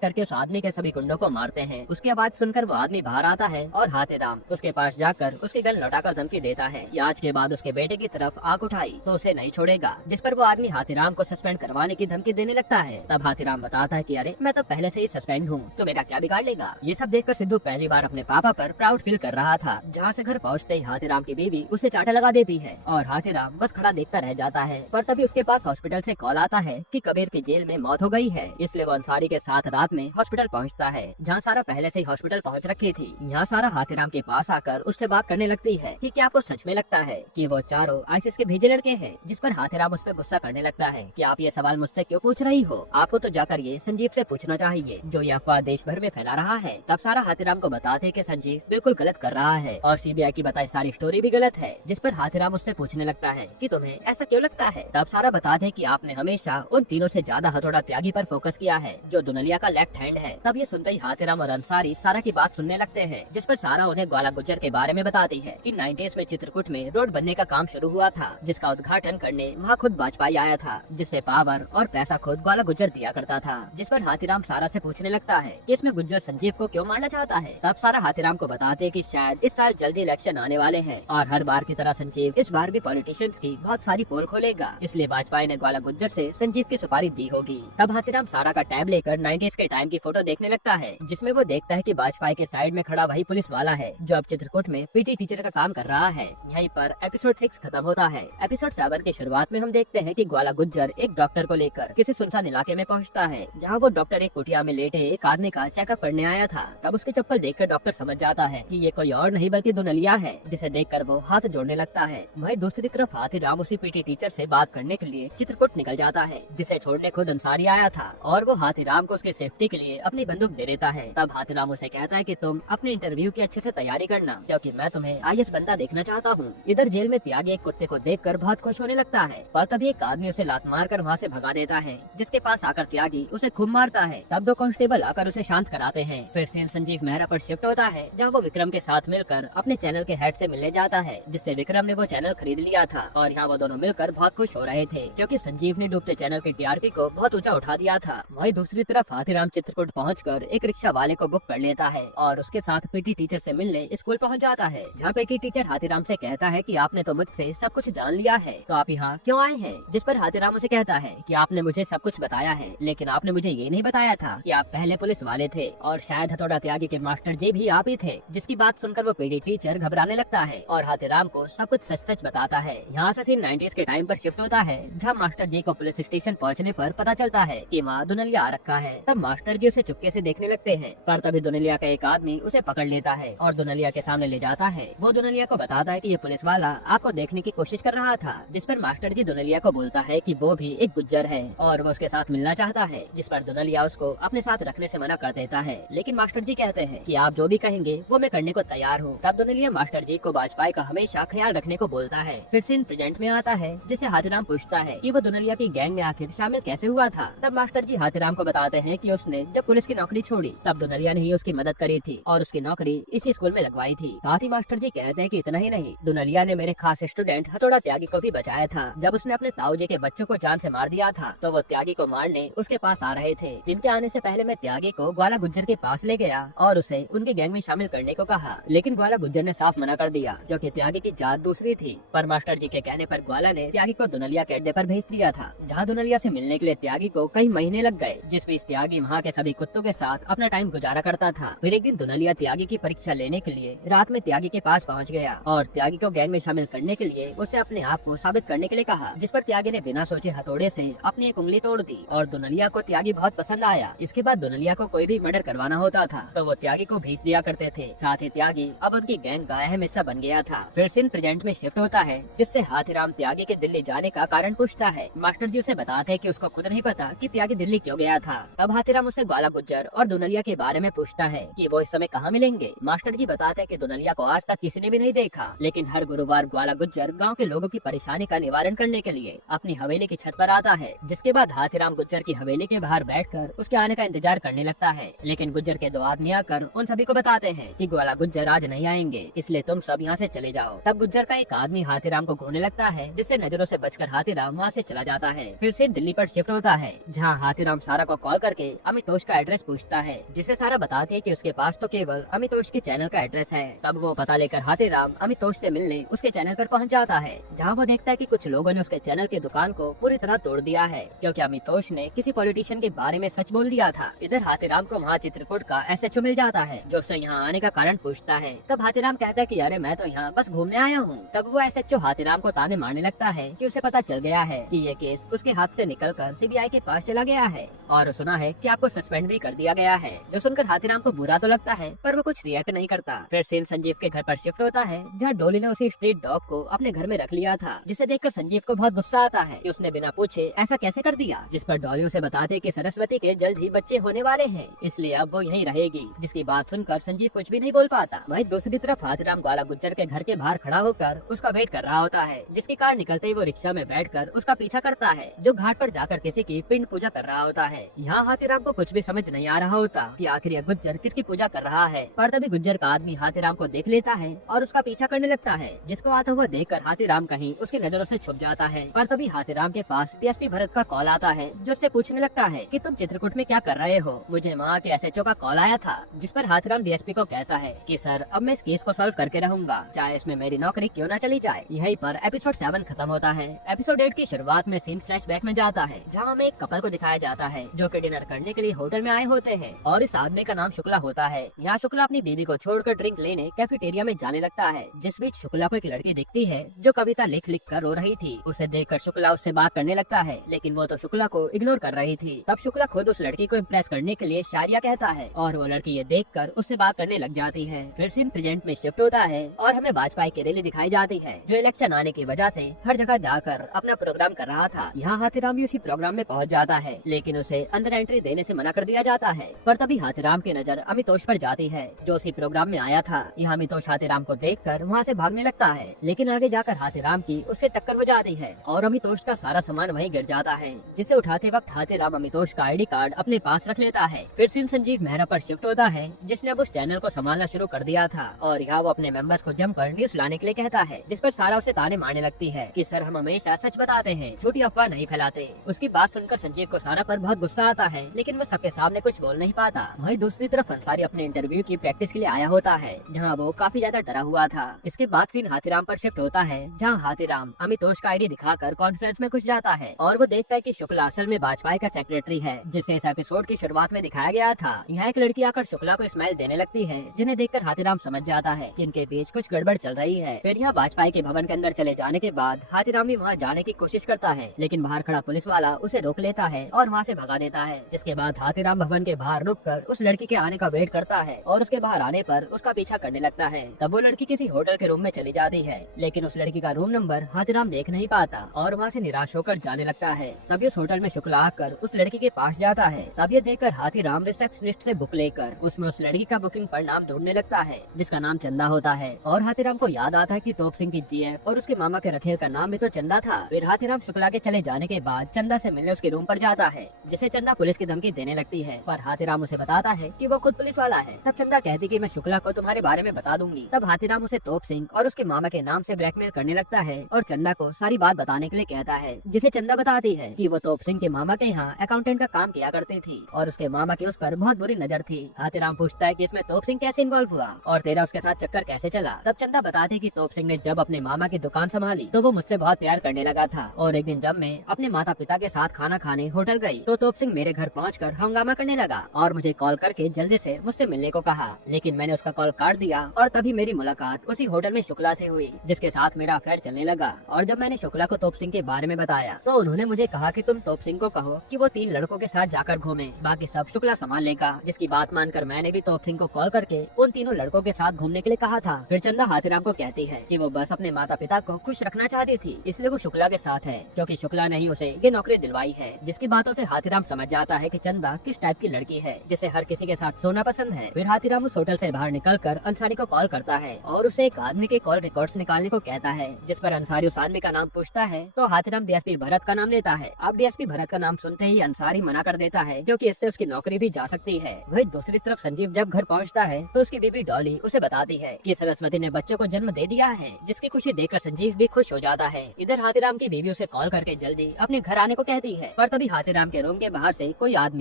करके उस आदमी के सभी गुंडों को मारते हैं। उसकी आवाज सुनकर वो आदमी बाहर आता है और हाथीराम उसके पास जाकर उसकी गन लौटाकर धमकी देता है कि आज के बाद उसके बेटे की तरफ आंख उठाई तो उसे नहीं छोड़ेगा, जिस पर वो आदमी हाथीराम को सस्पेंड करवाने की धमकी देने लगता है। तब हाथीराम बताता है कि अरे मैं तो पहले से ही सस्पेंड हूँ, तो मेरा क्या बिगाड़ लेगा। ये सब देखकर सिद्धू पहली बार अपने पापा पर प्राउड फील कर रहा था। जहाँ से घर पहुँचते ही हाथीराम की बीवी उसे चाटा लगा देती है और हाथीराम बस खड़ा देखता रह जाता है। पर तभी उसके पास हॉस्पिटल से कॉल आता है कि कबीर की जेल में मौत हो गई है, इसलिए वो अंसारी के साथ रात में हॉस्पिटल पहुँचता है, जहाँ सारा पहले से ही हॉस्पिटल पहुँच रखी थी। यहाँ सारा हाथीराम के पास आकर उससे बात करने लगती है कि क्या आपको सच में लगता है कि वो चारों आईसीएस के भेजे लड़के हैं, जिस पर हाथीराम उस पर गुस्सा करने लगता है कि आप ये सवाल मुझसे क्यों पूछ रही हो, आपको तो जाकर ये संजीव से पूछना चाहिए जो ये अफवाह देश भर में फैला रहा है। तब सारा हाथीराम को बताते कि संजीव बिल्कुल गलत कर रहा है और सीबीआई की बताई सारी स्टोरी भी गलत है, जिस पर हाथीराम उससे पूछने लगता है कि तुम्हें ऐसा क्यों लगता है। तब सारा बताते कि आपने हमेशा उन तीनों से ज्यादा हथौड़ा त्यागी पर फोकस किया है जो दुनलिया का लेफ्ट हैंड है। तब ये सुनते ही हाथीराम और अंसारी सारा की बात सुनने लगते हैं, जिस पर सारा उन्हें ग्वाला गुज्जर के बारे में बताती है कि 90s में चित्रकूट में रोड बनने का काम शुरू हुआ था, जिसका उद्घाटन करने वहाँ खुद वाजपेयी आया था, जिससे पावर और पैसा खुद ग्वाला गुज्जर दिया करता था। जिस पर हाथीराम सारा से पूछने लगता है कि इसमें गुज्जर संजीव को क्यों मारना चाहता है। तब सारा हाथीराम को बताते कि शायद इस साल जल्दी इलेक्शन आने वाले हैं और हर बार की तरह संजीव इस बार भी पॉलिटिशियंस की बहुत सारी पोल खोलेगा, इसलिए वाजपेयी ने ग्वाला गुज्जर से संजीव की सुपारी दी होगी। तब हाथीराम सारा का टैब लेकर 90s के टाइम की फोटो देखने लगता है, जिसमें वो देखता है कि वाजपेयी के साइड में खड़ा वही पुलिस वाला है जो अब चित्रकूट में पीटी टीचर का काम कर रहा है। यहीं पर एपिसोड 6 खत्म होता है। एपिसोड 7 की शुरुआत में हम देखते हैं कि ग्वाला गुज्जर एक डॉक्टर को लेकर किसी सुनसान इलाके में पहुंचता है, जहां वो डॉक्टर एक कुटिया में लेटे एक आदमी का चेकअप करने आया था। तब उसकी चप्पल देखकर डॉक्टर समझ जाता है कि ये कोई और नहीं बल्कि दुनलिया है, जिसे देखकर वो हाथ जोड़ने लगता है। वहीं दूसरी तरफ हाथीराम उसी पीटी टीचर से बात करने के लिए चित्रकूट निकल जाता है, जिसे छोड़ने खुद अंसारी आया था और वो हाथीराम को उसकी सेफ्टी के लिए अपनी बंदूक दे देता है। तब हाथीराम उसे कहता है कि तुम अपने इंटरव्यू की अच्छे से तैयारी करना, क्योंकि मैं तुम्हें आईएएस बंदा देखना चाहता हूँ। इधर जेल में त्यागी एक कुत्ते को देखकर बहुत खुश होने लगता है, पर तभी एक आदमी उसे लात मारकर वहाँ से भगा देता है, जिसके पास आकर त्यागी उसे खूब मारता है। तब 2 कांस्टेबल आकर उसे शांत कराते हैं। फिर सीन संजीव मेहरा पर शिफ्ट होता है, जहाँ वो विक्रम के साथ मिलकर अपने चैनल के हेड से मिलने जाता है, जिससे विक्रम ने वो चैनल खरीद लिया था और यहाँ वो दोनों मिलकर बहुत खुश हो रहे थे, क्योंकि संजीव ने डूबते चैनल के टीआरपी को बहुत ऊंचा उठा दिया था। वहीं दूसरी तरफ हाथीराम चित्रकूट पहुंचकर एक रिक्शा वाले को बुक कर लेता है और उसके साथ पीटी टीचर से मिलने स्कूल पहुंच जाता है, जहाँ पीटी टीचर हाथीराम से कहता है कि आपने तो मुझसे सब कुछ जान लिया है, तो आप यहाँ क्यों आए हैं। जिस पर हाथीराम उसे कहता है कि आपने मुझे सब कुछ बताया है, लेकिन आपने मुझे ये नहीं बताया था कि आप पहले पुलिस वाले थे और शायद हथौड़ा त्यागी के मास्टर जी भी आप ही थे। जिसकी बात सुनकर वो पीटी टीचर घबराने लगता है और हाथीराम को सब कुछ सच सच बताता है। यहाँ से सीन 90s के टाइम पर शिफ्ट होता है, जहाँ मास्टर जी को पुलिस स्टेशन पहुँचने पर पता चलता है कि वहाँ दुनलिया आ रखा है। तब मास्टर जी उसे चुपके से देखने लगते हैं, पर तभी दुनलिया का एक आदमी उसे पकड़ लेता है और दुनलिया के सामने ले जाता है। वो दुनलिया को बताता है कि ये पुलिस वाला आपको देखने की कोशिश कर रहा था, जिस पर मास्टर जी दुनलिया को बोलता है कि वो भी एक गुज्जर है और वो उसके साथ मिलना चाहता है, जिस पर दुनलिया उसको अपने साथ रखने से मना कर देता है। लेकिन मास्टर जी कहते हैं कि आप जो भी कहेंगे वो मैं करने को तैयार हूँ। तब दुनलिया मास्टर जी को वाजपेयी का हमेशा ख्याल रखने को बोलता है। फिर सीन प्रेजेंट में आता है, जिसे हाथीराम पूछता है कि वो दुनलिया की गैंग में आखिर शामिल कैसे हुआ था। तब मास्टर जी हाथीराम को बताते हैं कि उसने जब पुलिस की नौकरी छोड़ी तब दुनलिया ने ही उसकी मदद करी थी और उसकी नौकरी इसी स्कूल में लगवाई थी। साथ ही मास्टर जी कहते हैं कि इतना ही नहीं, दुनलिया ने मेरे खास स्टूडेंट हथौड़ा त्यागी को भी बचाया था। जब उसने अपने ताऊ जी के बच्चों को जान से मार दिया था तो वो त्यागी को मारने उसके पास आ रहे थे, जिनके आने से पहले मैं त्यागी को ग्वाला गुज्जर के पास ले गया और उसे उनके गैंग में शामिल करने को कहा, लेकिन ग्वाला गुज्जर ने साफ मना कर दिया क्योंकि त्यागी की जात दूसरी थी। पर मास्टर जी के कहने पर ग्वाला ने त्यागी को दुनलिया के अड्डे पर भेज दिया था, जहाँ दुनलिया से मिलने के लिए त्यागी को कई महीने लग गए, जिस बीच त्यागी वहाँ के सभी कुत्तों के साथ अपना टाइम गुजारा करता था। फिर एक दिन दुनलिया त्यागी की परीक्षा लेने के लिए रात में त्यागी के पास पहुँच गया और त्यागी को गैंग में शामिल करने के लिए उसे अपने आप को साबित करने के लिए कहा, जिस पर त्यागी ने बिना सोचे हथौड़े से अपनी एक उंगली तोड़ दी और दुनलिया को त्यागी बहुत पसंद आया। इसके बाद दुनलिया को कोई भी मर्डर करवाना होता था तो वो त्यागी को भेज दिया करते थे। साथ ही त्यागी अब उनकी गैंग का अहम हिस्सा बन गया था। फिर सीन प्रेजेंट में शिफ्ट होता है, जिससे हाथीराम त्यागी के दिल्ली जाने का कारण पूछता है। मास्टर जी उसे बताते हैं कि उसको खुद नहीं पता कि त्यागी दिल्ली क्यों गया था। अब हाथीराम उसे ग्वाला गुज्जर और दुनलिया के बारे में पूछता है कि वो इस समय कहाँ मिलेंगे। मास्टर जी बताते हैं कि दुनलिया को आज तक किसी ने भी नहीं देखा, लेकिन हर गुरुवार ग्वाला गुज्जर गाँव के लोगों की परेशानी का निवारण करने के लिए अपनी हवेली की छत पर आता है। जिसके बाद हाथीराम गुज्जर की हवेली के बाहर बैठकर उसके आने का इंतजार करने लगता है, लेकिन गुज्जर के 2 आदमी आकर उन सभी को बताते हैं कि ग्वाला गुज्जर आज नहीं आएंगे, इसलिए तुम सब यहाँ से चले जाओ। तब गुज्जर का एक आदमी हाथीराम को घूरने लगता है, जिससे नजरों से बचकर हाथीराम वहाँ से चला जाता है। फिर से दिल्ली पर शिफ्ट होता है, जहाँ हाथीराम सारा को कॉल करके अमितोष का एड्रेस पूछता है, जिसे सारा बताती है कि उसके पास तो केवल अमितोष के चैनल का एड्रेस है। तब वो पता लेकर हाथीराम अमितोष से मिलने उसके चैनल पर पहुंच जाता है, जहां वो देखता है कि कुछ लोगों ने उसके चैनल की दुकान को पूरी तरह तोड़ दिया है, क्योंकि अमितोष ने किसी पॉलिटिशियन के बारे में सच बोल दिया था। इधर हाथीराम को वहाँ चित्रकूट का SHO मिल जाता है, जो उससे यहाँ आने का कारण पूछता है। तब हाथीराम कहता है कि अरे मैं तो यहाँ बस घूमने आया हूँ। तब वो SHO हाथीराम को ताने मारने लगता है कि उसे पता चल गया है कि ये केस उसके हाथ से निकलकर CBI के पास चला गया है और सुना है कि आपको सस्पेंड भी कर दिया गया है। जो सुनकर हाथीराम को बुरा तो लगता है, पर वो कुछ रिएक्ट नहीं करता। फिर सीन संजीव के घर पर शिफ्ट होता है, जहाँ डोली ने उसी स्ट्रीट डॉग को अपने घर में रख लिया था, जिसे देखकर संजीव को बहुत गुस्सा आता है कि उसने बिना पूछे ऐसा कैसे कर दिया। जिस पर डॉली उसे बताते कि सरस्वती के जल्द ही बच्चे होने वाले हैं, इसलिए अब वो यहीं रहेगी। जिसकी बात सुनकर संजीव कुछ भी नहीं बोल पाता। वहीं दूसरी तरफ हाथीराम ग्वाला गुज्जर के घर के बाहर खड़ा होकर उसका वेट कर रहा होता है, जिसकी कार निकलते ही वो रिक्शा में बैठकर उसका पीछा करता है, जो घाट पर जाकर किसी की पिंड पूजा कर रहा होता है। यहाँ हाथीराम को कुछ भी समझ नहीं आ रहा होता कि आखिर यह गुज्जर किसकी पूजा कर रहा है, पर तभी गुज्जर का आदमी हाथीराम को देख लेता है और उसका पीछा करने लगता है, जिसको आता हुआ देखकर हाथीराम कहीं उसकी नजरों से छुप जाता है। पर तभी हाथीराम के पास DSP भरत का कॉल आता है, जो उससे पूछने लगता है कि तुम चित्रकूट में क्या कर रहे हो, मुझे वहाँ के SHO का कॉल आया था। जिस पर हाथीराम DSP को कहता है कि सर अब मैं इस केस को सॉल्व करके रहूंगा, चाहे इसमें मेरी नौकरी क्यों न चली जाए। यहीं पर एपिसोड 7 खत्म होता है। एपिसोड 8 की शुरुआत में सीन फ्लैशबैक में जाता है, जहाँ हमें एक कपल को दिखाया जाता है जो कि डिनर करने के लिए होटल में आए होते हैं और इस आदमी का नाम शुक्ला होता है। यहाँ शुक्ला अपनी बीवी को छोड़कर ड्रिंक लेने कैफेटेरिया में जाने लगता है। जिस बीच शुक्ला को एक लड़की दिखती है जो कविता लिख लिख कर रो रही थी। उसे देखकर शुक्ला उससे बात करने लगता है, लेकिन वो तो शुक्ला को इग्नोर कर रही थी। तब शुक्ला खुद उस लड़की को इम्प्रेस करने के लिए शायरिया कहता है और वो लड़की ये देखकर उससे बात करने लग जाती है। फिर सीन प्रेजेंट में शिफ्ट होता है और हमें वाजपेयी की रैली दिखाई जाती है, जो इलेक्शन आने की वजह से हर जगह जाकर अपना प्रोग्राम कर रहा था। यहाँ हाथीराम भी उसी प्रोग्राम में पहुँच जाता है, लेकिन उसे अंदर एंट्री देने से मना कर दिया जाता है। पर तभी हाथीराम की नजर अमितोष पर जाती है, जो उसी प्रोग्राम में आया था। यहाँ अमितोष हाथीराम को देखकर वहाँ से भागने लगता है, लेकिन आगे जाकर हाथीराम की उससे टक्कर हो जाती है और अमितोष का सारा सामान वहीं गिर जाता है, जिसे उठाते वक्त हाथीराम अमितोष का ID कार्ड अपने पास रख लेता है। फिर सीन संजीव मेहरा पर शिफ्ट होता है, जिसने अब उस चैनल को संभालना शुरू कर दिया था और यहाँ वो अपने मेंबर्स को जमकर न्यूज लाने के लिए कहता है, जिस पर सारा उसे ताने मारने लगती है कि सर हम हमेशा सच बताते हैं, झूठी अफवाह नहीं फैलाते। उसकी बात सुनकर संजीव को सारा पर बहुत गुस्सा आता है, लेकिन वो सबके सामने कुछ बोल नहीं पाता। वहीं दूसरी तरफ अंसारी अपने इंटरव्यू की प्रैक्टिस के लिए आया होता है, जहाँ वो काफी ज्यादा डरा हुआ था। इसके बाद सीन हाथीराम पर शिफ्ट होता है, जहाँ हाथीराम अमितोष का ID दिखाकर कॉन्फ्रेंस में घुस जाता है और वो देखता है कि शुक्ला असल में वाजपेयी का सेक्रेटरी है, जिसे इस एपिसोड की शुरुआत में दिखाया गया था। यहाँ एक लड़की आकर शुक्ला को स्माइल देने लगती है, जिन्हें देखकर हाथीराम समझ जाता है कि इनके बीच कुछ गड़बड़ चल रही है। फिर यहाँ वाजपेयी के भवन के अंदर चले जाने के बाद हाथीराम भी वहाँ जाने की कोशिश करता है, लेकिन बाहर खड़ा पुलिस वाला उसे रोक लेता है और वहाँ से भगा देता है। जिसके बाद हाथीराम भवन के बाहर रुककर उस लड़की के आने का वेट करता है और उसके बाहर आने पर उसका पीछा करने लगता है। तब वो लड़की किसी होटल के रूम में चली जाती है, लेकिन उस लड़की का रूम नंबर हाथीराम देख नहीं पाता और वहाँ से निराश होकर जाने लगता है। तभी उस होटल में शुक्ला आकर उस लड़की के पास जाता है। तब ये देखकर हाथीराम रिसेप्शनिस्ट से बुक लेकर उसमें उस लड़की का बुकिंग पर नाम ढूंढने लगता है, जिसका नाम चंदा होता है। और हाथीराम को याद आता है कि तोप सिंह की GF और उसके मामा के रखेल का नाम भी तो चंदा था। फिर हाथीराम शुक्ला के चले जाने के बाद चंदा से मिलने उसके रूम पर जाता है, जिसे चंदा पुलिस की धमकी देने लगती है, पर हाथीराम उसे बताता है कि वो खुद पुलिस वाला है। तब चंदा कहती कि मैं शुक्ला को तुम्हारे बारे में बता दूंगी। तब हाथीराम उसे तोप सिंह और उसके मामा के नाम से ब्लैकमेल करने लगता है और चंदा को सारी बात बताने के लिए कहता है, जिसे चंदा बताती है कि वो तोप सिंह के मामा के यहाँ अकाउंटेंट का काम किया करती थी और उसके मामा की उस पर बहुत बुरी नजर थी। हाथीराम पूछता है कि इसमें तोप सिंह कैसे इन्वॉल्व हुआ और तेरा उसके साथ चक्कर कैसे चला। तब चंदा बताती कि तोप सिंह ने जब अपने मामा की दुकान संभाली तो वो मुझसे बहुत प्यार करने लगा था और एक दिन जब मैं अपने माता पिता के साथ खाना खाने होटल गई तो तोप सिंह मेरे घर पहुंचकर हंगामा करने लगा और मुझे कॉल करके जल्दी से मुझसे मिलने को कहा, लेकिन मैंने उसका कॉल काट दिया और तभी मेरी मुलाकात उसी होटल में शुक्ला से हुई, जिसके साथ मेरा अफेयर चलने लगा। और जब मैंने शुक्ला को तोप सिंह के बारे में बताया तो उन्होंने मुझे कहा कि तुम तोप सिंह को कहो कि वो 3 लड़कों के साथ जाकर घूमे, बाकी सब शुक्ला संभाल लेगा। जिसकी बात मानकर मैंने भी तोप सिंह को कॉल करके उन 3 लड़कों के साथ घूमने के लिए कहा था। फिर चंदा हाथीराम को कहती है कि वो बस अपने माता पिता को खुश रखना चाहती थी, इसलिए वो शुक्ला के साथ है, क्योंकि शुक्ला ने ही उसे ये नौकरी दिलवाई है। जिसकी बातों से हाथीराम समझ जाता है कि चंदा किस टाइप की लड़की है, जिसे हर किसी के साथ सोना पसंद है। फिर हाथीराम उस होटल से बाहर निकलकर अंसारी को कॉल करता है और उसे एक आदमी के कॉल रिकॉर्ड्स निकालने को कहता है, जिस पर अंसारी उस आदमी का नाम पूछता है तो हाथीराम DSP भरत का नाम लेता है। अब DSP भरत का नाम सुनते ही अंसारी मना कर देता है, क्योंकि इससे उसकी नौकरी भी जा सकती है। वही दूसरी तरफ संजीव जब घर पहुंचता है तो उसकी बीवी डॉली उसे बताती है कि सरस्वती ने बच्चों को जन्म दे दिया है, जिसकी खुशी देखकर संजीव भी खुश हो जाता है। इधर हाथीराम की बीवी उसे कॉल करके जल्दी अपने घर आने को कहती है, पर तभी हाथीराम के रूम के बाहर से कोई आदमी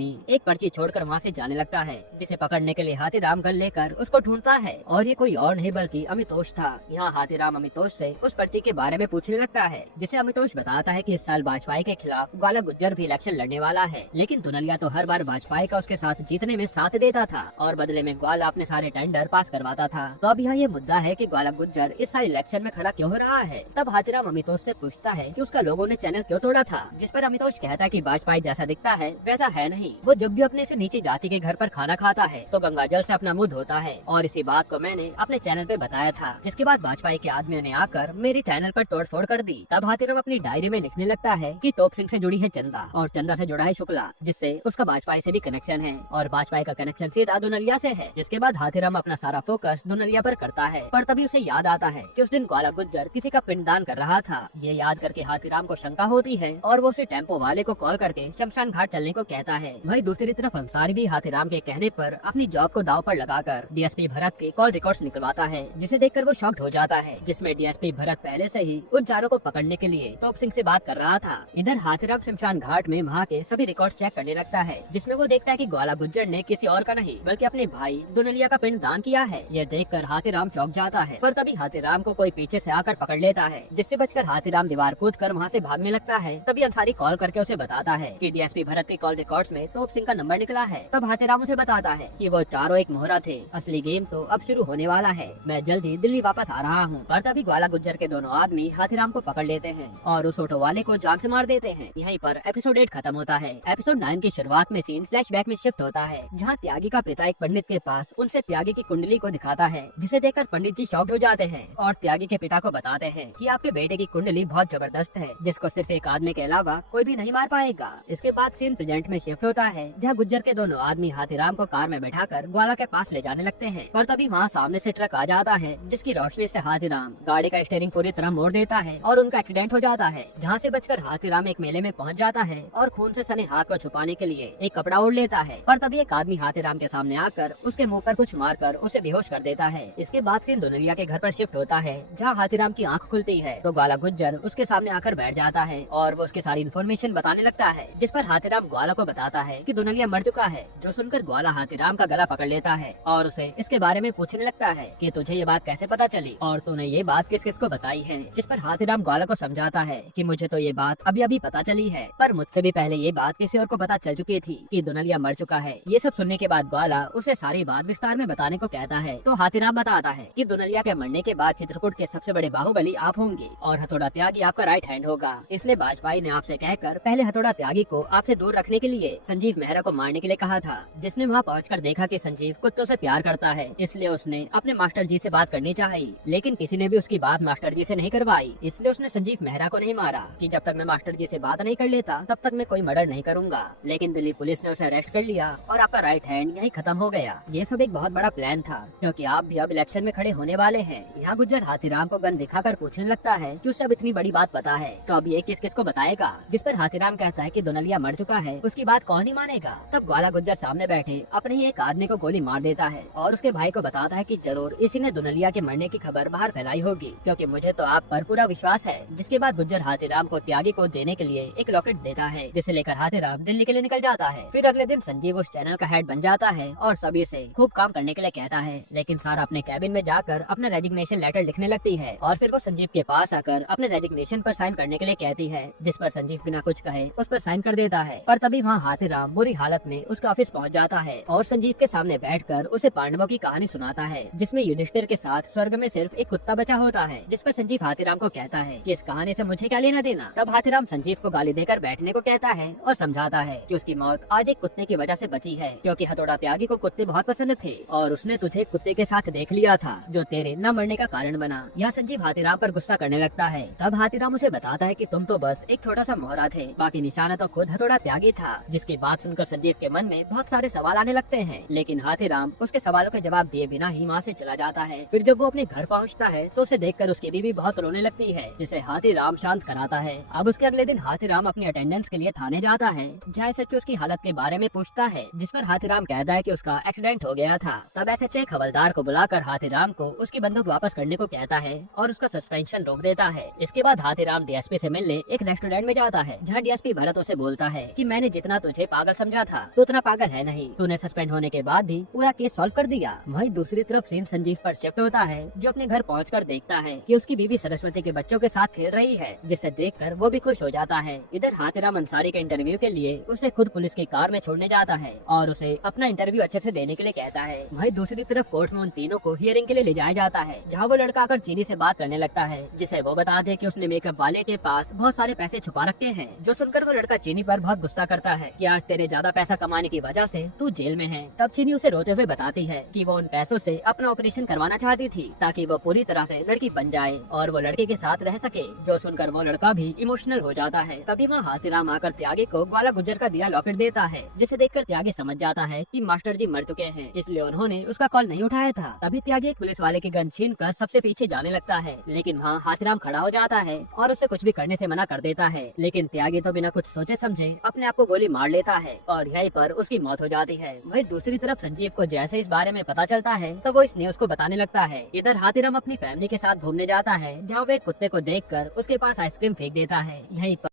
आदमी एक पर्ची छोड़कर वहाँ से जाने लगता है, जिसे पकड़ने के लिए हाथीराम गन लेकर उसको ढूंढता है। और ये कोई और नहीं बल्कि अमितोष था। यहाँ हाथीराम अमितोष से उस पर्ची के बारे में पूछने लगता है, जिसे अमितोष बताता है कि इस साल वाजपेयी के खिलाफ ग्वाला गुज्जर भी इलेक्शन लड़ने वाला है, लेकिन दुनलिया तो हर बार वाजपेयी का उसके साथ जीतने में साथ देता था और बदले में ग्वाला अपने सारे टेंडर पास करवाता था। तो अब यहाँ ये मुद्दा है कि ग्वाला गुज्जर इस साल इलेक्शन में खड़ा क्यों हो रहा है। तब हाथीराम अमितोष से पूछता है कि उसका लोगों ने चैनल क्यों तोड़ा था, जिस पर अमितोष कहता है कि वाजपेयी जैसा दिखता है वैसा है नहीं। वो जब भी अपने से नीचे जाति के घर पर खाना खाता है तो गंगा जल से अपना मुंह धोता है, और इसी बात को मैंने अपने चैनल पे बताया था, जिसके बाद वाजपेयी के आदमियों ने आकर मेरे चैनल पर तोड़फोड़ कर दी। तब हाथीराम अपनी डायरी में लिखने लगता है कि तोप सिंह से जुड़ी है चंदा और चंदा से जुड़ा है शुक्ला, जिससे उसका वाजपेयी से भी कनेक्शन है और वाजपेयी का कनेक्शन सीधा दुनलिया से है। जिसके बाद हाथीराम अपना सारा फोकस दुनलिया पर करता है, पर तभी उसे याद आता है कि उस दिन ग्वाला गुज्जर किसी का पिंडदान कर रहा था। ये याद करके हाथीराम को शंका होती है और वो उसे टेम्पो वाले को कॉल करके शमशान घाट चलने को कहता है। वहीं दूसरी तरफ अंसारी भी हाथीराम के कहने पर अपनी जॉब को दाव पर लगाकर डीएसपी भरत के कॉल रिकॉर्ड्स निकलवाता है, जिसे देखकर वो शॉक्ड हो जाता है, जिसमें डीएसपी भरत पहले से ही उन चारों को पकड़ने के लिए तोप सिंह से बात कर रहा था। इधर हाथीराम शमशान घाट में वहाँ के सभी रिकॉर्ड्स चेक करने लगता है, जिसमें वो देखता है कि ग्वाला गुज्जर ने किसी और का नहीं बल्कि अपने भाई दुनलिया का पिंड दान किया है। ये देखकर हाथीराम चौंक जाता है, पर तभी हाथीराम को कोई पीछे से आकर पकड़ लेता है, जिससे बचकर हाथीराम दीवार कूदकर वहाँ से भागने लगता है। तभी अंसारी कॉल करके उसे बताता है कि डीएसपी भरत के कॉल रिकॉर्ड्स में तोप सिंह का नंबर निकला है। तब हाथीराम उसे बताता है कि वो चारों एक मोहरा थे, असली गेम तो अब शुरू होने वाला है, मैं जल्द ही दिल्ली वापस आ रहा हूँ। पर तभी ग्वाला गुज्जर के दोनों आदमी हाथीराम को पकड़ लेते हैं और उस ऑटो वाले को जान से मार देते हैं। यहीं पर एपिसोड 8 खत्म होता है। एपिसोड 9 की शुरुआत में सीन फ्लैशबैक में शिफ्ट होता है, जहाँ त्यागी का पिता एक पंडित के पास उनसे त्यागी की कुंडली को दिखाता है, जिसे देखकर पंडित जी शॉक्ड हो जाते हैं और त्यागी के पिता को बताते हैं कि आपके बेटे की कुंडली बहुत जबरदस्त है, जिसको सिर्फ एक आदमी के अलावा कोई भी नहीं मार पाएगा। इसके बाद सीन प्रेजेंट में शिफ्ट होता है, जहाँ गुज्जर के दोनों आदमी हाथीराम को कार में बैठाकर ग्वाला के पास ले जाने लगते हैं। पर तभी वहाँ सामने से ट्रक आ जाता है, जिसकी रोशनी से हाथीराम गाड़ी का स्टीयरिंग पूरी तरह मोड़ देता है और उनका एक्सीडेंट हो जाता है, जहाँ से बचकर हाथीराम एक मेले में पहुँच जाता है और खून से सने हाथ को छुपाने के लिए एक कपड़ा ओढ़ लेता है। पर तभी एक आदमी हाथीराम के सामने आकर उसके मुंह पर कुछ मारकर उसे बेहोश कर देता है। इसके बाद सीन दुनलिया के घर पर शिफ्ट होता है, जहाँ हाथीराम की आंख खुलती है तो ग्वाला गुज्जर उसके सामने आकर बैठ जाता है और वो उसकी सारी इन्फॉर्मेशन बताने लगता है, जिस पर हाथीराम ग्वाला को बताता है कि दुनलिया मर चुका है। जो सुनकर ग्वाला हाथीराम का गला पकड़ लेता है और उसे इसके बारे में पूछने लगता है कि तुझे ये बात कैसे पता चली और तूने ये बात किस किस को बताई है। जिस पर हाथीराम ग्वाला को समझाता है कि मुझे तो ये बात अभी अभी पता चली है, पर मुझसे भी पहले ये बात किसी और को पता चल चुकी थी कि दुनलिया मर चुका है। ये सब सुनने के बाद ग्वाला उसे सारी बात विस्तार में बताने को कहता है। तो हाथीराम बताता है कि दुनलिया के मरने के बाद चित्रकूट के सबसे बड़े बाहुबली आप होंगे और हथौड़ा त्यागी आपका राइट हैंड होगा। इसलिए वाजपेयी ने आपसे कहकर पहले हथौड़ा त्यागी को आपसे दूर रखने के लिए संजीव मेहरा को मारने के लिए कहा था, जिसने वहाँ पहुँचकर देखा कि संजीव कुत्तों से प्यार करता है, इसलिए उसने अपने मास्टर जी से बात करनी चाहिए, लेकिन किसी ने भी उसकी बात मास्टर जी से नहीं करवाई। इसलिए उसने संजीव मेहरा को नहीं मारा कि जब तक मैं मास्टर जी से बात नहीं कर लेता तब तक मैं कोई मर्डर नहीं करूंगा। लेकिन दिल्ली पुलिस ने उसे अरेस्ट कर लिया और आपका राइट हैंड यही खत्म हो गया। ये सब एक बहुत बड़ा प्लान था, क्योंकि आप भी अब इलेक्शन में खड़े होने वाले हैं। यहाँ गुज्जर हाथीराम को गन दिखाकर पूछने लगता है कि उसे अब इतनी बड़ी बात पता है, तो अब ये किस किस को बताएगा। जिस पर हाथीराम कहता है कि दुनलिया मर चुका है, उसकी बात कौन ही मानेगा। तब ग्वाला गुज्जर सामने बैठे अपने ही एक आदमी को गोली मार देता है और उसके भाई को बताता है कि जरूर इसी ने दुनलिया के मरने की खबर बाहर फैलाई होगी, क्योंकि मुझे तो आप पर पूरा विश्वास है। जिसके बाद गुज्जर हाथीराम को त्यागी को देने के लिए एक लॉकेट देता है, जिसे लेकर हाथीराम दिल्ली के लिए निकल जाता है। फिर अगले दिन संजीव उस चैनल का हेड बन जाता है और सभी से खूब काम करने के लिए कहता है, लेकिन सारा अपने कैबिन में जाकर अपना रेजिग्नेशन लेटर लिखने लगती है और फिर वो संजीव के पास आकर अपने रेजिग्नेशन पर साइन करने के लिए कहती है, जिस पर संजीव बिना कुछ कहे उस पर साइन कर देता है। पर तभी वहाँ हाथीराम बुरी हालत में उसका ऑफिस पहुँच जाता है और संजीव के सामने बैठकर उसे पांडवों की कहानी सुनाता है, जिसमें युधिष्ठिर के साथ स्वर्ग में सिर्फ एक कुत्ता बचा होता है। जिस पर संजीव हाथीराम को कहता है कि इस कहानी से मुझे क्या लेना देना। तब हाथीराम संजीव को गाली देकर बैठने को कहता है और समझाता है कि उसकी मौत आज एक कुत्ते की वजह से बची है, क्योंकि हथौड़ा त्यागी को कुत्ते बहुत पसंद थे और उसने तुझे कुत्ते के साथ देख लिया था, जो तेरे न मरने का कारण बना। यह संजीव हाथीराम पर गुस्सा करने लगता है। तब हाथीराम उसे बताता है कि तुम तो बस एक छोटा सा मोहरा थे, बाकी निशाना तो खुद हथौड़ा त्यागी था। जिसकी बात सुनकर संजीव के मन में बहुत सारे सवाल आने लगते हैं, लेकिन हाथीराम उसके सवालों के जवाब दिए बिना ही वहाँ से चला जाता है। फिर जब वो अपने घर पहुँचता है तो उसे देखकर उसकी बीवी बहुत रोने लगती है, जिसे हाथीराम शांत कराता है। अब उसके अगले दिन हाथीराम अपनी अटेंडेंस के लिए थाने जाता है, जहाँ एसएचओ उसकी हालत के बारे में पूछता है, जिस पर हाथीराम कहता है कि उसका एक्सीडेंट हो गया था। तब एसएचओ एक हवलदार को बुलाकर हाथीराम को उसकी बंदूक वापस करने को कहता है और उसका सस्पेंशन रोक देता है। इसके बाद हाथीराम डीएसपी से मिलने एक रेस्टोरेंट में जाता है, जहाँ डीएसपी भरत उसे बोलता है कि मैंने जितना तुझे पागल समझा था तो उतना पागल है नहीं, तूने सस्पेंड होने के बाद भी पूरा केस सॉल्व कर दिया। वहीं दूसरी तरफ सीन संजीव पर शिफ्ट होता है, जो अपने घर पहुंचकर देखता है कि उसकी बीवी सरस्वती के बच्चों के साथ खेल रही है, जिसे देखकर वो भी खुश हो जाता है। इधर हाथीराम अंसारी के इंटरव्यू के लिए उसे खुद पुलिस की कार में छोड़ने जाता है और उसे अपना इंटरव्यू अच्छे से देने के लिए कहता है। वहीं दूसरी तरफ कोर्ट में उन तीनों को हियरिंग के लिए ले जाया जाता है, जहाँ वो लड़का आकर चीनी से बात करने लगता है, जिसे वो बता दे कि उसने मेकअप वाले के पास बहुत सारे पैसे छुपा रखे हैं। जो सुनकर वो लड़का चीनी पर बहुत गुस्सा करता है कि आज तेरे ज्यादा पैसा कमाने की वजह से तू जेल में है। तब चीनी उसे रोते हुए बताती है कि वो उन पैसों से अपना ऑपरेशन करवाना चाहती थी ताकि वो पूरी तरह से लड़की बन जाए और वो लड़के के साथ रह सके। जो सुनकर वो लड़का भी इमोशनल हो जाता है। तभी वहाँ हाथीराम आकर त्यागी को ग्वाला गुज्जर का दिया लॉकेट देता है, जिसे देखकर त्यागी समझ जाता है कि मास्टर जी मर चुके हैं, इसलिए उन्होंने उसका कॉल नहीं उठाया था। तभी त्यागी एक पुलिस वाले की गन छीन कर सबसे पीछे जाने लगता है, लेकिन वहाँ हाथीराम खड़ा हो जाता है और उसे कुछ भी करने से मना कर देता है। लेकिन त्यागी तो बिना कुछ सोचे समझे अपने आप को गोली मार लेता है और यहीं पर उसकी मौत हो जाती है। वहीं दूसरी तरफ संजीव को जैसे इस बारे में पता चलता है तो वो इस न्यूज़ को बताने लगता है। इधर हाथीराम अपनी फैमिली के साथ घूमने जाता है, जहाँ वो एक कुत्ते को देखकर उसके पास आइसक्रीम फेंक देता है। यहीं पर